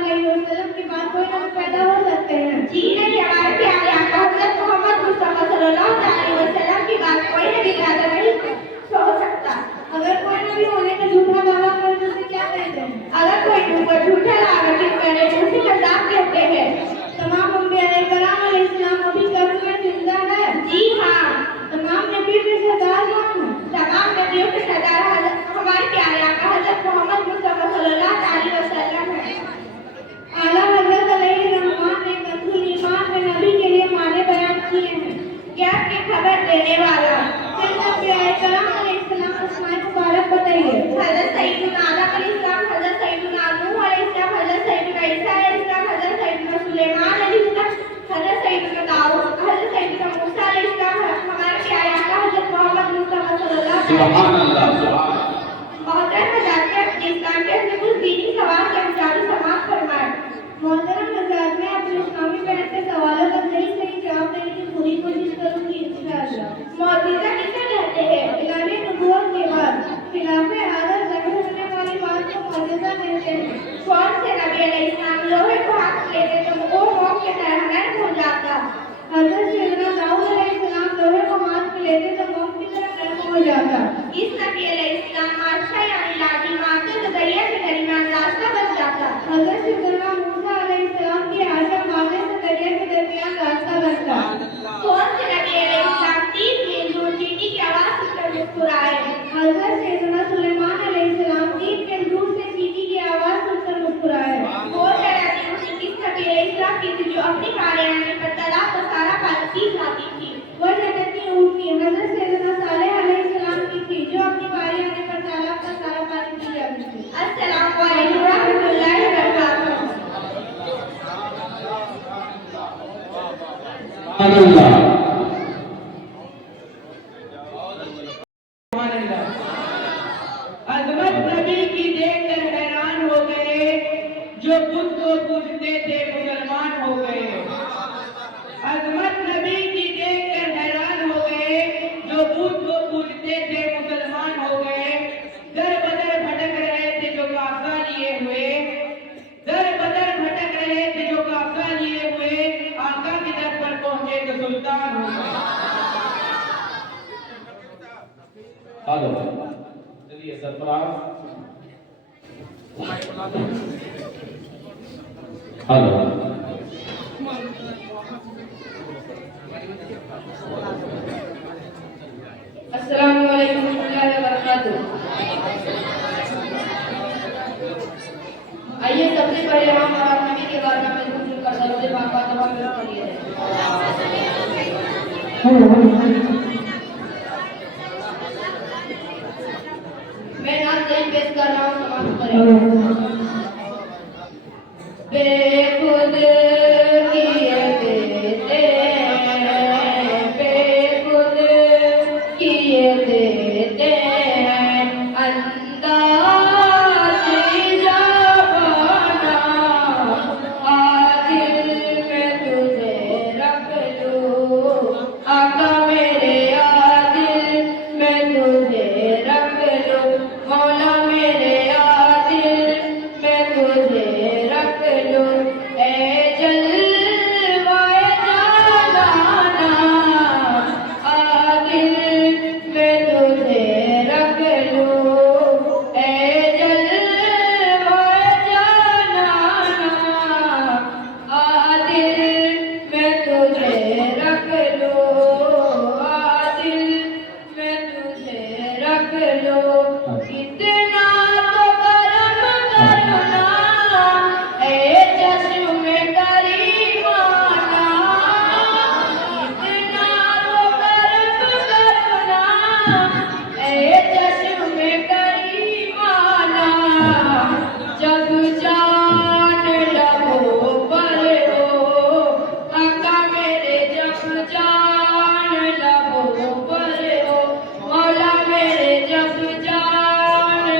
अलैहि वसल्लम के बाद कोई नबी पैदा हो सकते हैं? जी नहीं, हमारे प्यारे आका हज़रत मोहम्मद मुस्तफा सल्लल्लाहु अलैहि वसल्लम के बाद कोई नबी पैदा नहीं हो सकता। अगर कोई नबी होने का झूठा दावा करे तो उसे क्या कहते हैं? अगर कोई झूठा दावा करे तो उसे मजाक कहते हैं। तमाम अंबिया अलैहिस्सलाम अभी कब्र में जिंदा है? जी हाँ। तमाम नबियों के सरदार कौन है? तमाम नबियों के सरदार हमारे प्यारे आका हज़रत मोहम्मद मुस्तफा सल्लल्लाहु अलैहि वसल्लम है। आला हज़रत अलैहिर्रहमान ने कंजुल ईमान में नबी के लिए माने बयान किए हैं। ज्ञान की खबर देने वाला मुबारक बताइए। हज़रत सय्यदुना आदम अलैहिस्सलाम, हज़रत सय्यदुना नूह अलैहिस्सलाम, हज़रत सय्यदुना ईसा अलैहिस्सलाम, हज़रत सय्यदुना सुलेमान अलैहिस्सलाम, हज़रत सय्यदुना दाऊद, हज़रत सय्यदुना मूसा अलैहिस्सलाम, हमारे प्यारे आका हज़रत मोहम्मद मुस्तफा सल्लल्लाहु अलैहि वसल्लम। सुभान अल्लाह, सुभान अल्लाह। मोहतरम हज़रात, अपने इस्लाम के अपने कुछ दीनी सवाल के अनुसार समाप्त फरमाएं। मोहतरम हज़रात, मैं अपने इस्लामी बहन के सवालों का सही जवाब देने की पूरी कोशिश करूंगी इंशाअल्लाह। मौजूदा किसे कहते हैं? इलाही नबूवत के बाद खिलाफे आदत ज़ाहिर होने वाली बात को मौजूदा कहते हैं। कौन से नबी अलैहिस्सलाम लोहे को हाथ लेते तो वो मोम के तरह नरम हो जाता? हज़रत सय्यदना दाऊद अलैहिस्सलाम लोहे को हाथ में लेते तो मोम की तरह नरम हो जाता। इस नबी अलैहिस्सलाम आशा यानी लाठी मारते तो दरिया के दरमियान रास्ता बन जाता। हज़रत सय्यदना मूसा अलैहिस्सलाम की आशा मारने से दरिया के दरमियान रास्ता बनता। कौन से नबी अलैहिस्सलाम 3 दिन दूर चींटी की आवाज़ सुनकर मुस्कुराए? हज़रत सय्यदना सुलेमान अलैहिस्सलाम 3 दिन दूर से चींटी की आवाज़ सुनकर मुस्कुराए। वो जन्नती ऊँटनी किस नबी अलैहिस्सलाम की थी जो अपनी कारे आने पर तालाब का सारा पानी पी जाती थी? वो जन्नती ऊँटनी हज़रत सय्यदना सालेह अलैहिस्सलाम की थी जो अपनी बारी आने पर तालाब का सारा पानी पी जाती थी। अस्सलामु अलैकुम वरहमतुल्लाहि वबरकातुहू। अज़मत नबी की देखकर हैरान हो गए, जो बुत को पूजते थे मुसलमान हो गए। अज़मत नबी की देखकर हैरान हो गए, जो बुत को पूजते थे मुसलमान हो गए। दर बदर भटक रहे थे जो काफिला लिए हुए, दर बदर भटक रहे थे जो काफिला लिए हुए। आका की दर पर पहुंचे तो सुल्तान हो गए। हेलो, चलिए सरफराज। हेलो, अस्सलामु अलैकुम वरहमतुल्लाहि वबरकातुहू। आइए सबसे पहले हम और नबी के बारे में सुनकर दरूद पाक का तमाम पढ़िए। मैं नाम तेज पेश कर रहा हूँ, समाप्त करें। बेखुद किए देते बेखुद किए देते अंदाज़ ज़बाना आदिल में तुझे रख लूं आका मेरे आदिल में तुझे रख लूं मौला मेरे आदिल में तुझे रख लूं ए जलवाए जालाना आदिल में तुझे रख लूं ए जलवाए जालाना आदिल में तुझे रख लूं आदिल में तुझे रख लूं कितना तो करम करना ए चश्मे करीमाना कितना तो करम करना ए चश्मे करीमाना जब जान लबो पर हो आका मेरे जब जान लबो पर हो मौला मेरे जब जान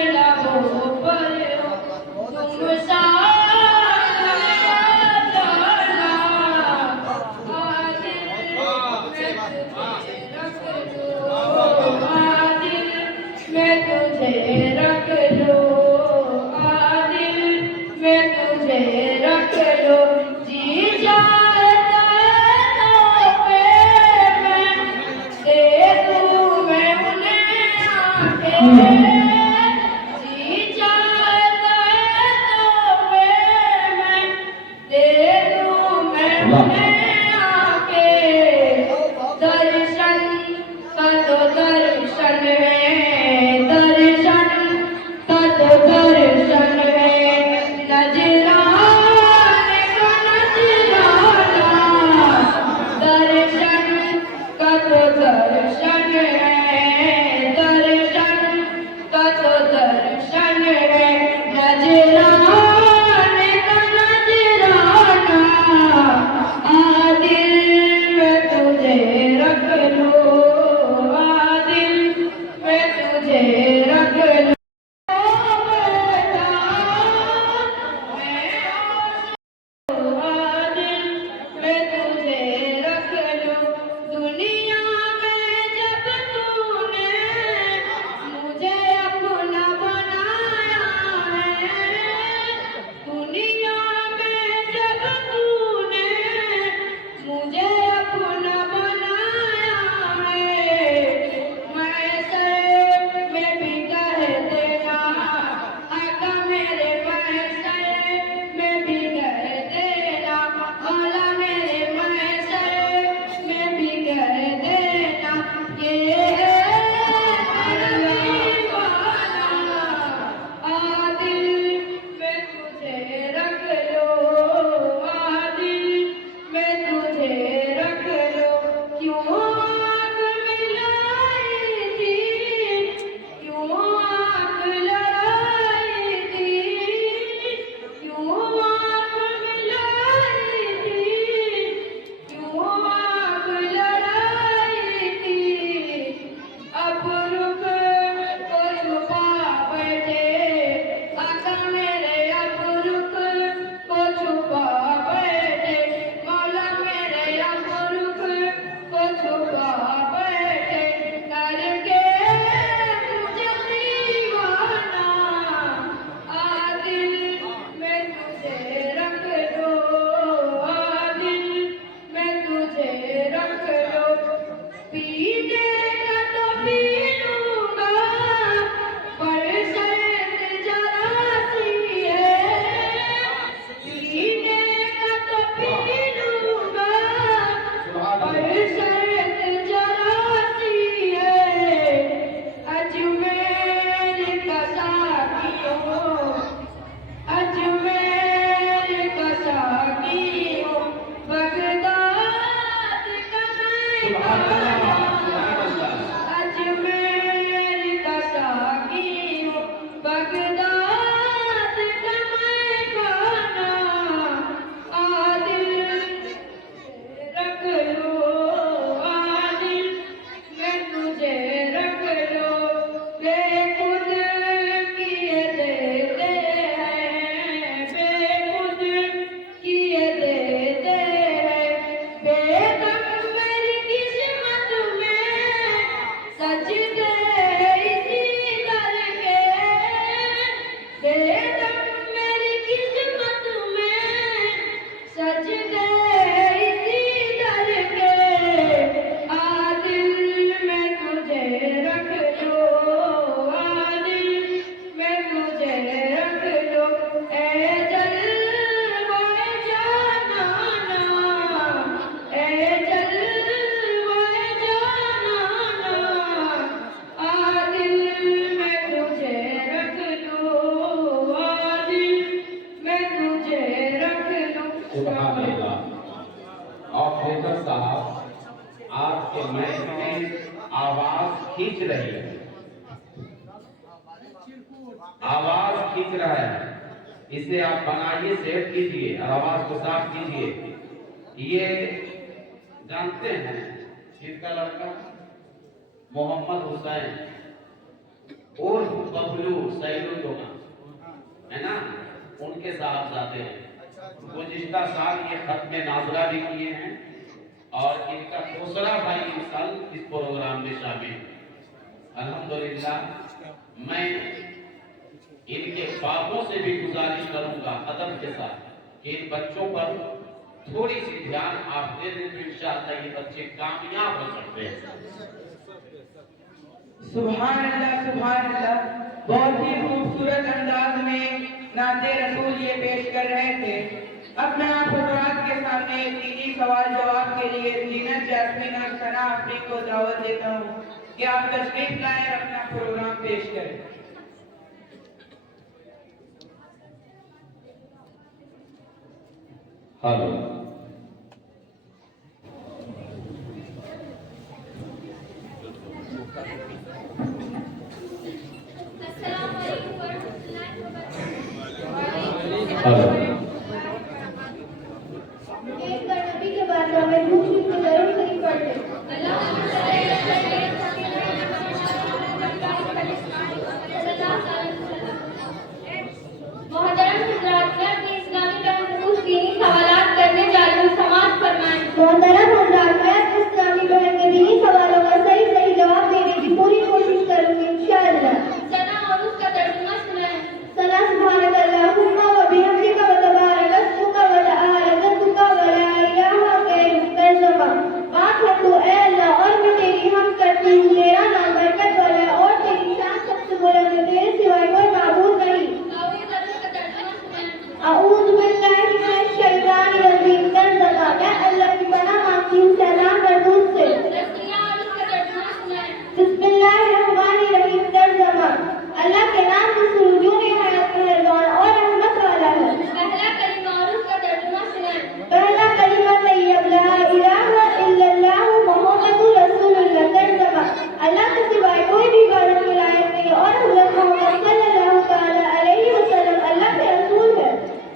रही है, आवाज खींच रहा है। इसे आप बनाइए, सेट कीजिए और आवाज को साफ कीजिए। ये जानते हैं किसका लड़का? मोहम्मद हुसैन और बबलू सैलुद्दौला है ना, उनके साहबजादे हैं। गुज़िश्ता साल ये खत्म नाज़रा भी किए हैं और इनका दूसरा भाई इस साल इस प्रोग्राम में शामिल। अल्हम्दुलिल्लाह मैं इनके बापों से भी गुजारिश करूंगा अदब के साथ कि इन बच्चों पर थोड़ी सी ध्यान आप दे दें तो इंशाअल्लाह ये बच्चे कामयाब हो सकते हैं। सुभान अल्लाह, बहुत ही खूबसूरत अंदाज में नाते रसूल ये पेश कर रहे थे। अब मैं आप हज़रात के सामने दीनी सवाल जवाब के लिए जीनत, जैस्मीन और सना अपनी को दावत देता हूँ कि आप तशरीफ लाएं और अपना प्रोग्राम पेश करें। हेलो, अस्सलाम वालेकुम वरहमतुल्लाहि वबरकातुहू। हेलो। एक बार नबी के बाद हमें दूसरी को जरूर कहीं पढ़ते। मोहतरम हज़रात, मैं अपने इस्लामी बहन से कुछ दीनी सवालात करने जा रही हूँ, समाअत फरमाएं। मोहतरम हज़रात, मैं अपनी इस्लामी बहन के दीनी सवालों का सही सही जवाब देने की पूरी कोशिश करूंगी इंशाअल्लाह। सना और उसका तर्जुमा सुनाएं। सना सुब्हानकल्लाहुम्मा व बिहम्दिका व तबारक अस्मुका व तआला जद्दुका व ला इलाहा गैरुक। तर्जुमा, पाक है तू ऐ अल्लाह और मैं तेरी हमद करती हूँ, तेरा नाम बरकत वाला है और तेरी शान सबसे बुलंद है, तेरे सिवाय कोई माबूद नहीं। अऊज़ु बिल्लाहि मिनश शैतानिर रजीम। तर्जुमा, मैं अल्लाह की पनाह मांगती हूँ शैतान मरदूद से। बिस्मिल्लाहिर्रहमानिर्रहीम। तर्जुमा, अल्लाह के नाम से शुरू जो निहायत मेहरबान और रहमत वाला है। पहला कलिमा और उसका तर्जुमा सुनाएं। पहला कलिमा तैयब ला इलाहा इल्लल्लाह मुहम्मदुर रसूलुल्लाह। तर्जुमा, अल्लाह के सिवाय कोई भी इबादत के लायक नहीं और हज़रत मोहम्मद सल्लल्लाहु तआला अलैहि वसल्लम अल्लाह के रसूल है।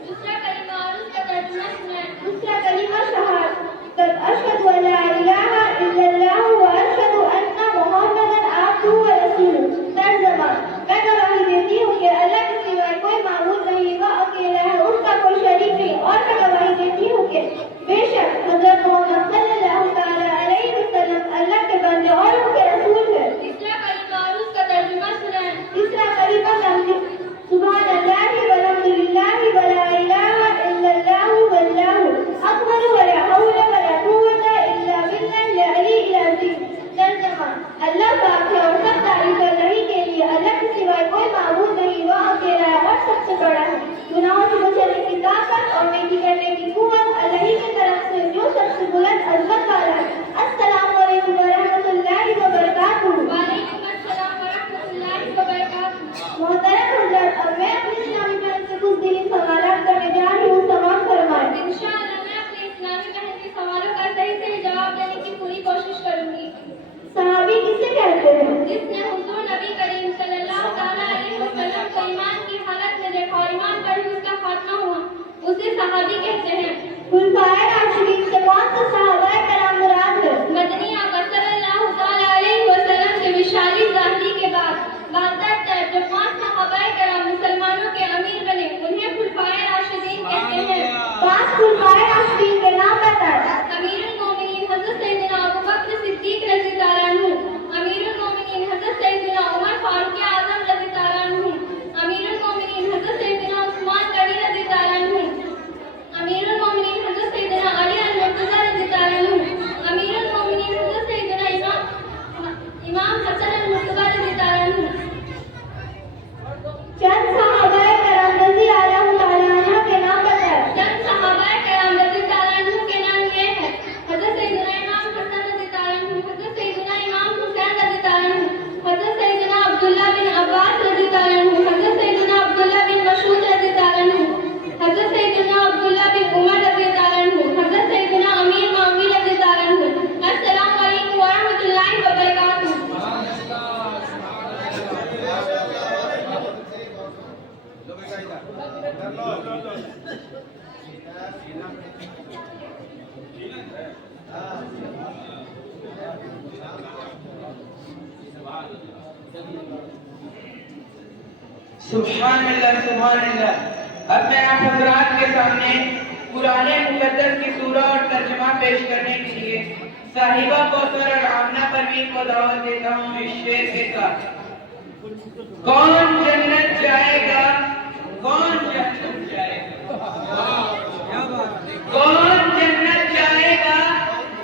दूसरा कलिमा और उसका तर्जुमा सुनाएं। दूसरा कलिमा शहादत अशहदु अल्ला इलाहा इल्लल्लाह व अशहदु अन्ना मुहम्मदन अब्दुहु व रसूलुहु। तर्जुमा, मैं गवाही देती हूँ कि अल्लाह के सिवाय कोई माबूद नहीं, वह अकेला है, उसका कोई शरीक नहीं, और मैं गवाही देती हूँ कि बेशक हज़रत मोहम्मद सल्लल्लाहु तआला अलैहि वसल्लम अल्लाह के बंदे और उनके रसूल है। तीसरा कलिमा और उसका तर्जुमा सुनाएं। तीसरा कलिमा सुब्हानल्लाहि वल्हम्दुलिल्लाहि व ला इलाहा इल्लल्लाहु वल्लाहु अकबर व ला हौला व ला कुव्वता इल्ला बिल्लाहिल अलीय्यिल अज़ीम। तर्जुमा, अल्लाह पाक है और सब तारीफ अल्लाह ही के लिए, अल्लाह के सिवाय कोई माबूद नहीं, वह अकेला है और सबसे बड़ा है। गुनाहों से बचने की ताकत और नेकी करने की कुव्वत अल्लाह ही की तरफ से जो सबसे बुलंद अज़मत वाला है। अस्सलामु अलैकुम व रहमतुल्लाहि व बरकातुहू। वालेकुम अस्सलाम व रहमतुल्लाहि व बरकातुहू। मोहतरम हज़रत, अब मैं अपनी इस्लामी बहन से कुछ दीनी सवालात करने जा रही हूँ, समाअत फरमाएं। इंशाअल्लाह मैं अपने इस्लामी बहन के सवालों का सही सही जवाब देने की पूरी कोशिश करूंगी। सहाबी किसे कहते हैं? जिसने हुजूर नबी करीम सल्लल्लाहु तआला अलैहि वसल्लम को ईमान की हालत में देखा और ईमान पर ही उसका खात्मा हुआ, उसे सहाबी कहते हैं। खुलफाए राशिदीन से कौन सा सहाबाए कराम मुराद है? मदनी आका सल्लल्लाहु तआला अलैहि वसल्लम के विशाली ज़ाती के बाद जो 5 सहाबाए कराम मुसलमानों के अमीर बने, उन्हें खुलफाए राशिदीन कहते हैं। 5 खुलफाए राशिदीन के नाम बताएं। अमीरुल मोमिनीन हज़रत सैयदना अबू बकर सिद्दीक रज़ी अल्लाह अन्हु, अमीरुल मोमिनीन हज़रत सैयदना उमर फारूक आज़म रज़ी अल्लाह अन्हु, अमीरुल मोमिनीन हज़रत सैयदना उस्मान गनी रज़ी अल्लाह अन्हु, अमीरुल मोमिनीन हज़रत सैयदना अली अल-मुर्तज़ा रज़ी अल्लाह अन्हु, अमीरुल मोमिनीन हज़रत सैयदना इमाम हसन अल-मुर्तज़ा रज़ी अल्लाह अन्हु। चंद सहाबाए कराम रज़ी अल्लाह तआला अन्हु के नाम बताएं। चंद सहाबाए कराम रज़ी अल्लाह अन्हु के नाम ये हैं: हज़रत सैयदना इमाम हसन रज़ी अल्लाह अन्हु, हज़रत सैयदना इमाम हुसैन रज़ी अल्लाह अन्हु, हज़रत सैयदना अब्दुल्लाह बिन अब्बास रज़ी अल्लाह अन्हु, हज़रत सैयदना अब्दुल्लाह बिन मसऊद रज़ी अल्लाह अन्हु, हज़रत सैयदना अब्दुल्लाह बिन उमर रज़ी अल्लाह अन्हु, हज़रत सैयदना अमीर मामवी रज़ी अल्लाह अन्हु। अस्सलामु अलैकुम व रहमतुल्लाहि व बरकातुहू। सुभान अल्लाह, सुभान अल्लाह। अब मैं आप हजरात के सामने कुरान मुकद्दस की सूरह और तर्जुमा पेश करने के लिए साहिबा कौसर और आमना परवीन को दावत देता हूँ इस शेर के साथ। कौन जन्नत जाएगा, कौन जन्नत जाएगा, कौन जन्नत जाएगा,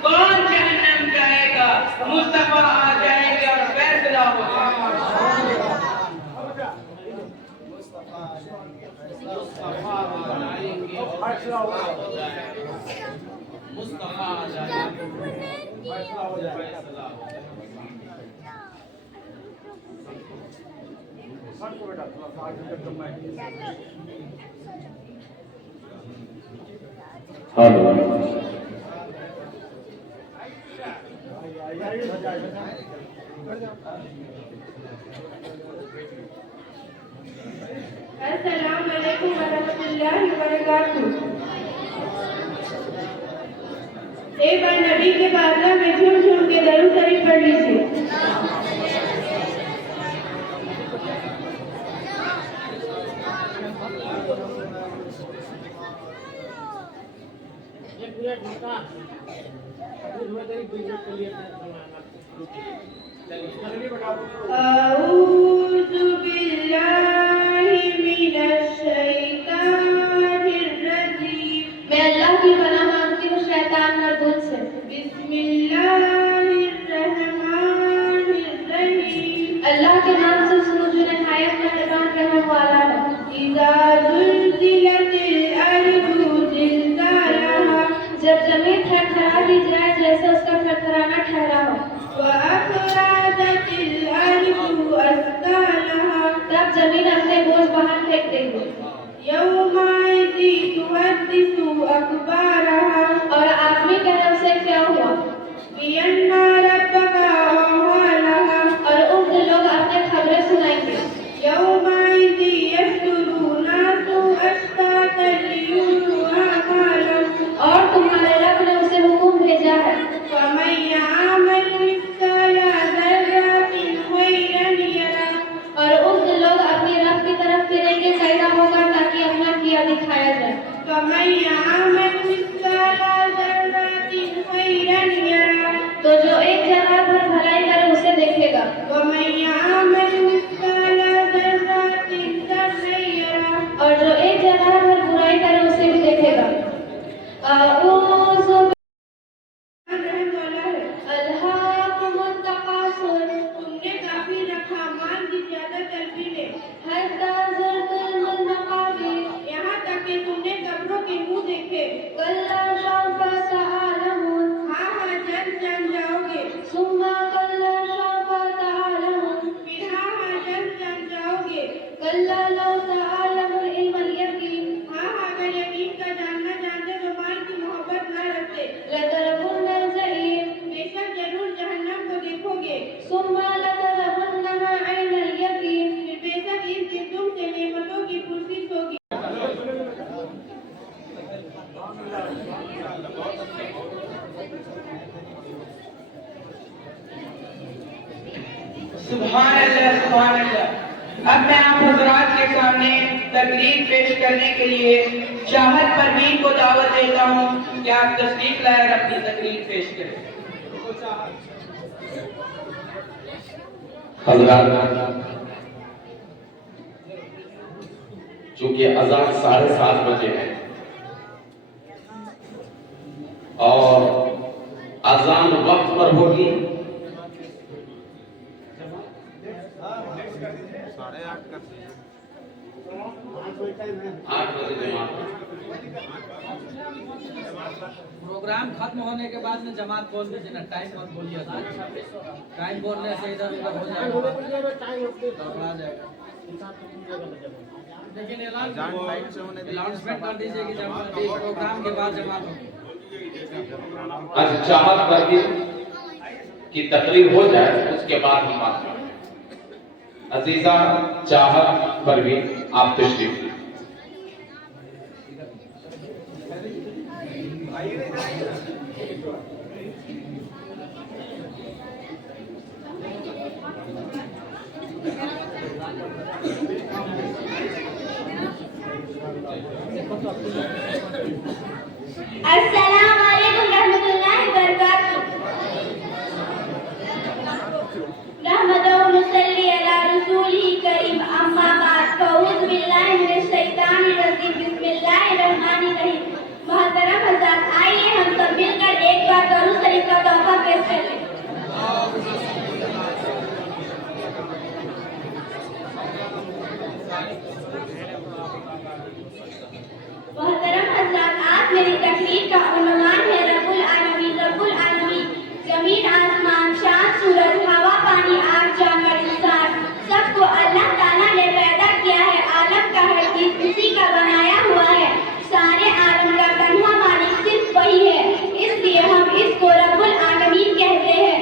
कौन जहन्नम जाएगा, मुस्तफा आ जाएंगे और फैसला हो जाएगा। मुस्तफा आ जाएगा, फैसला हो जाएगा। अस्सलाम वालेकुम वरहमतुल्लाहि वबरकातुहू। एक बार नबी के बारगाह में झूम झूम के दरूद शरीफ पढ़ लीजिए। अऊज़ु बिल्लाहि मिनश शैतानिर रजीम। मैं अल्लाह की पनाह मांगती हूँ शैतान मरदूद से। बिस्मिल्लाहिर रहमानिर रहीम। अल्लाह के नाम से शुरू जो नहायत मेहरबान रहने वाला है। इज़ा ज़ुल्ज़िलतिल अर्ज़ु ज़िलज़ालहा। जब जमीन थरथरा दी जाए जैसे उसका थरथराना ठहरा हो। व अखराजतिल अर्ज़ु अस्क़ालहा। तब जमीन अपने बोझ बाहर फेंक देगी। यौमाइज़ि तुहद्दिसु अख़बारहा। और आदमी कहे उसे क्या हुआ। बिअन्ना रब्बका अव्वलहा। और उस दिन लोग अपने खबरें सुनाएंगे। यौमाइज़ि यस्दुरु नासु अश्तातन लियुरु अमालहुम। और तुम्हारे रब ने उसे हुक्म भेजा है। फमन यअमल मिस्क़ाल ज़र्रतिन खैरन यरह। और उस दिन लोग अपनी रब की तरफ फिरेंगे कैसा होगा ताकि अपना किया दिखाया जाए। फमन यअमल मिस्क़ाल ज़र्रतिन खैरन यरह। तो जो एक जगह पर भलाई करे उसे देखेगा। वमन यअमल मिस्क़ाल ज़र्रतिन शर्रन यरह। और जो एक जगह पर बुराई करे उसे भी देखेगा। अऊज़ु रहम वाला है। अल्हाकुमुत तकासुर। तुमने काफी रखा माल की ज्यादा तलबी ने। हत्ता ज़ुरतुल मक़ाबिर। यहाँ तक कि तुमने कब्रों के मुंह देखे। कल्ला सौफ़ तअलमून। हाँ हाँ जल्द जान जाओगे। सुम्मा कल्ला सौफ़ तअलमून। फिर हाँ हाँ जल्द जान जाओगे। कल्ला लौ तअलमुल इल्मल यकीन। हाँ हाँ अगर यकीन का जानना जानते तो माल की मोहब्बत न रखते। लतरवुन्नल जहीम। बेशक जरूर जहन्नम को देखोगे। सुम्मा लतरवुन्नहा ऐनल यकीन। फिर बेशक इस दिन तुमसे नेमतों की फुर्सत होगी। सुभान अल्लाह, सुभान अल्लाह। अब मैं आप हजरात के सामने तकरीर पेश करने के लिए चाहत परवीन को दावत देता हूँ कि आप तशरीफ लाए अपनी तकरीर पेश करें। हजरात, चूंकि अज़ान 7:30 बजे है और अज़ान वक्त पर होगी, 8 बजे जमात। प्रोग्राम खत्म होने के बाद में जमात बोल दीजिए ना, टाइम मत बोलिए। टाइम बोलने से इधर उधर हो जाएगा, गड़बड़ा जाएगा। लेकिन अनाउंसमेंट कर दीजिए कि प्रोग्राम के बाद जमात होगी। अच्छा, चाहत परवीन की तकरीर हो जाए उसके बाद हम बात करें। अजीजा चाहत परवीन, आप तशरीफ। अस्सलाम वालेकुम रहमतुल्लाहि व बरकातुहू। रहमतुन मुसल्ली अला रसूलिही करीम अम्मा बाद फऊज़ु बिल्लाहि मिनश शैतानिर रजीम बिस्मिल्लाहिर रहमानिर रहीम। मोहतरम हज़रात, आइए हम सब मिलकर एक बार दरूद शरीफ का तोहफा पेश कर लें। मोहतरम हज़रात, आज मेरी तकरीर का उन्वान है रब्बुल आलमीन। रब्बुल आलमीन जमीन आसमान चाँद सूरज हवा पानी आग जानवर इंसान सबको अल्लाह ताला ने पैदा किया है। आलम का हर चीज उसी का बनाया हुआ है। सारे आलम का तन्हा मालिक सिर्फ वही है, इसलिए हम इसको रब्बुल आलमीन कहते हैं,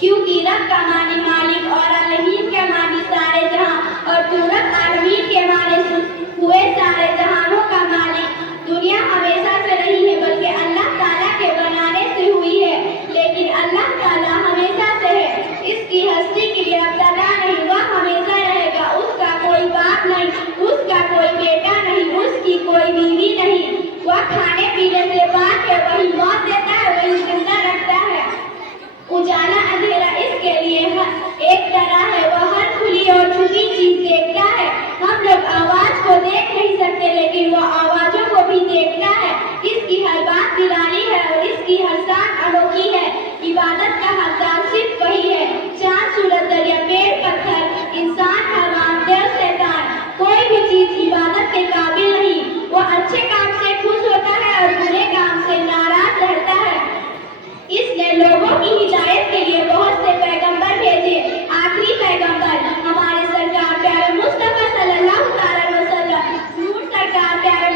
क्योंकि रब का मानी मालिक और आलमीन के मानी सारे जहां और पूरब आलमीन के माने हुए सारे जहानों का मालिक। दुनिया हमेशा से रही है, बल्कि अल्लाह ताला के बनाने से हुई है, लेकिन अल्लाह ताला हमेशा से है। इसकी हस्ती के लिए अब्तदा नहीं, वह हमेशा रहेगा। उसका कोई बाप नहीं, उसका कोई बेटा नहीं, उसकी कोई बीवी नहीं। वह खाने पीने से पाक है, वही मौत देता है, वही जिंदा रखता है। उजाला अंधेरा इसके लिए एक तरह है, वह हर खुली और छुपी चीज देखता है। हम लोग आवाज को देख नहीं सकते, लेकिन वह आवाजों को भी देखता है। इसकी हर बात दिलानी है और इसकी हर सांस अनोखी है। इबादत का हकदार सिर्फ वही है। चाँद सूरज दरिया पेड़ पत्थर इंसान हैवान देव शैतान कोई भी चीज इबादत के काबिल नहीं। वह अच्छे काम से खुश होता है और बुरे काम से नाराज रहता है। इसने लोगों की हिदायत के लिए बहुत से पैगंबर भेजे। आखिरी पैगंबर हमारे सरकार प्यारे मुस्तफा सल्लल्लाहु अलैहि वसल्लम, नूर सरकार प्यारे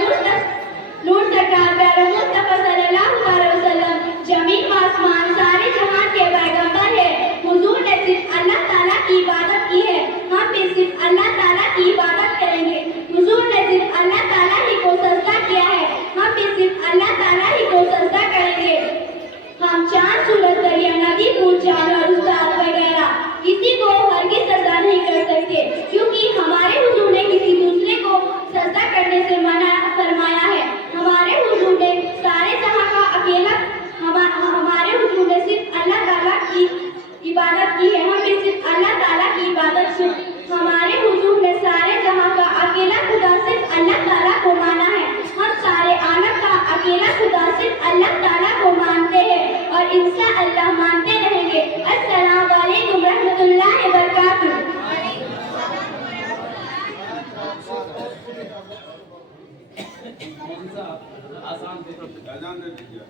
मुस्तफा सल्लल्लाहु अलैहि वसल्लम जमीन आसमान सारे जहान के पैगंबर है। हुजूर ने सिर्फ अल्लाह ताला की इबादत की है, हम भी सिर्फ अल्लाह ताला की इबादत करेंगे। हुजूर ने सिर्फ अल्लाह ताला ही को सजदा किया है, हम भी सिर्फ अल्लाह ताला ही को सजदा करेंगे। हम चाँद सूरज दरिया नदी फूल जानवर उस्ताद वगैरह किसी को हरगिज़ सजदा नहीं कर सकते, क्योंकि हमारे हुजूर ने किसी दूसरे को सजदा करने से मना फरमाया है। हमारे हुजूर ने सारे जहां का अकेला हमारे हुजूर ने सिर्फ अल्लाह ताला की इबादत की है, हम भी सिर्फ अल्लाह ताला की इबादत से। हमारे हुजूर ने सारे जहां का अकेला खुदा सिर्फ अल्लाह ताला को माना है। हम सारे आलम का अकेला खुदा सिर्फ अल्लाह ताला को मानते हैं और इंशाअल्लाह मानते रहेंगे। अस्सलाम वालेकुम रहमतुल्लाहि व बरकातुहू। आसान दे दीजिए।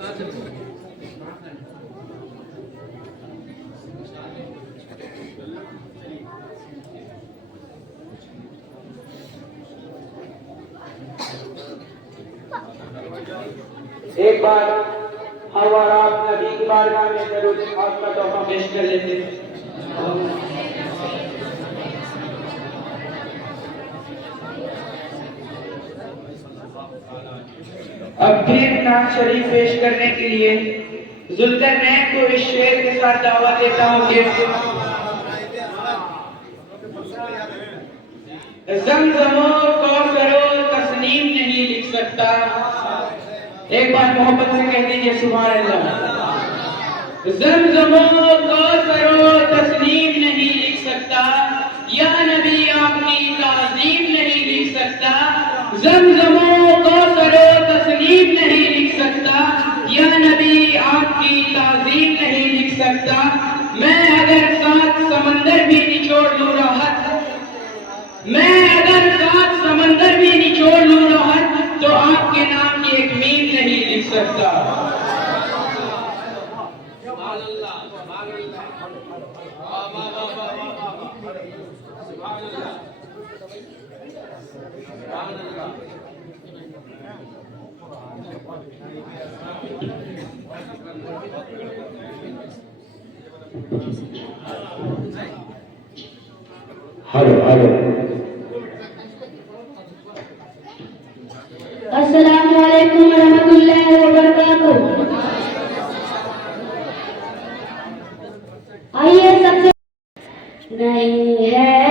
एक बार हम और आप नबी की बारगाह में दरूद खास का तोहफा पेश कर लेते हैं। अब फिर नात शरीफ पेश करने के लिए जुल्करनैन को इस शेर के साथ दावा देता हूँ कि ज़मज़मो कौसरो तस्नीम नहीं लिख सकता। एक बार मोहब्बत से कह दीजिए सुभान अल्लाह। ज़मज़मो कौसरो तस्नीम नहीं लिख सकता, या नबी आपकी ताज़ीम नहीं लिख सकता। ज़मज़मो कौसरो तस्नीम नहीं लिख सकता, या नबी आपकी ताज़ीम नहीं लिख सकता। मैं अगर 7 समंदर भी निचोड़ लूं राहत, मैं अगर 7 समंदर भी निचोड़ लूं राहत, तो आपके नाम की एक मीम नहीं लिख सकता। हेलो हेलो अस्सलामु अलैकुम रहमतुल्लाहि व बरकातुहू। आइए सबसे नहीं है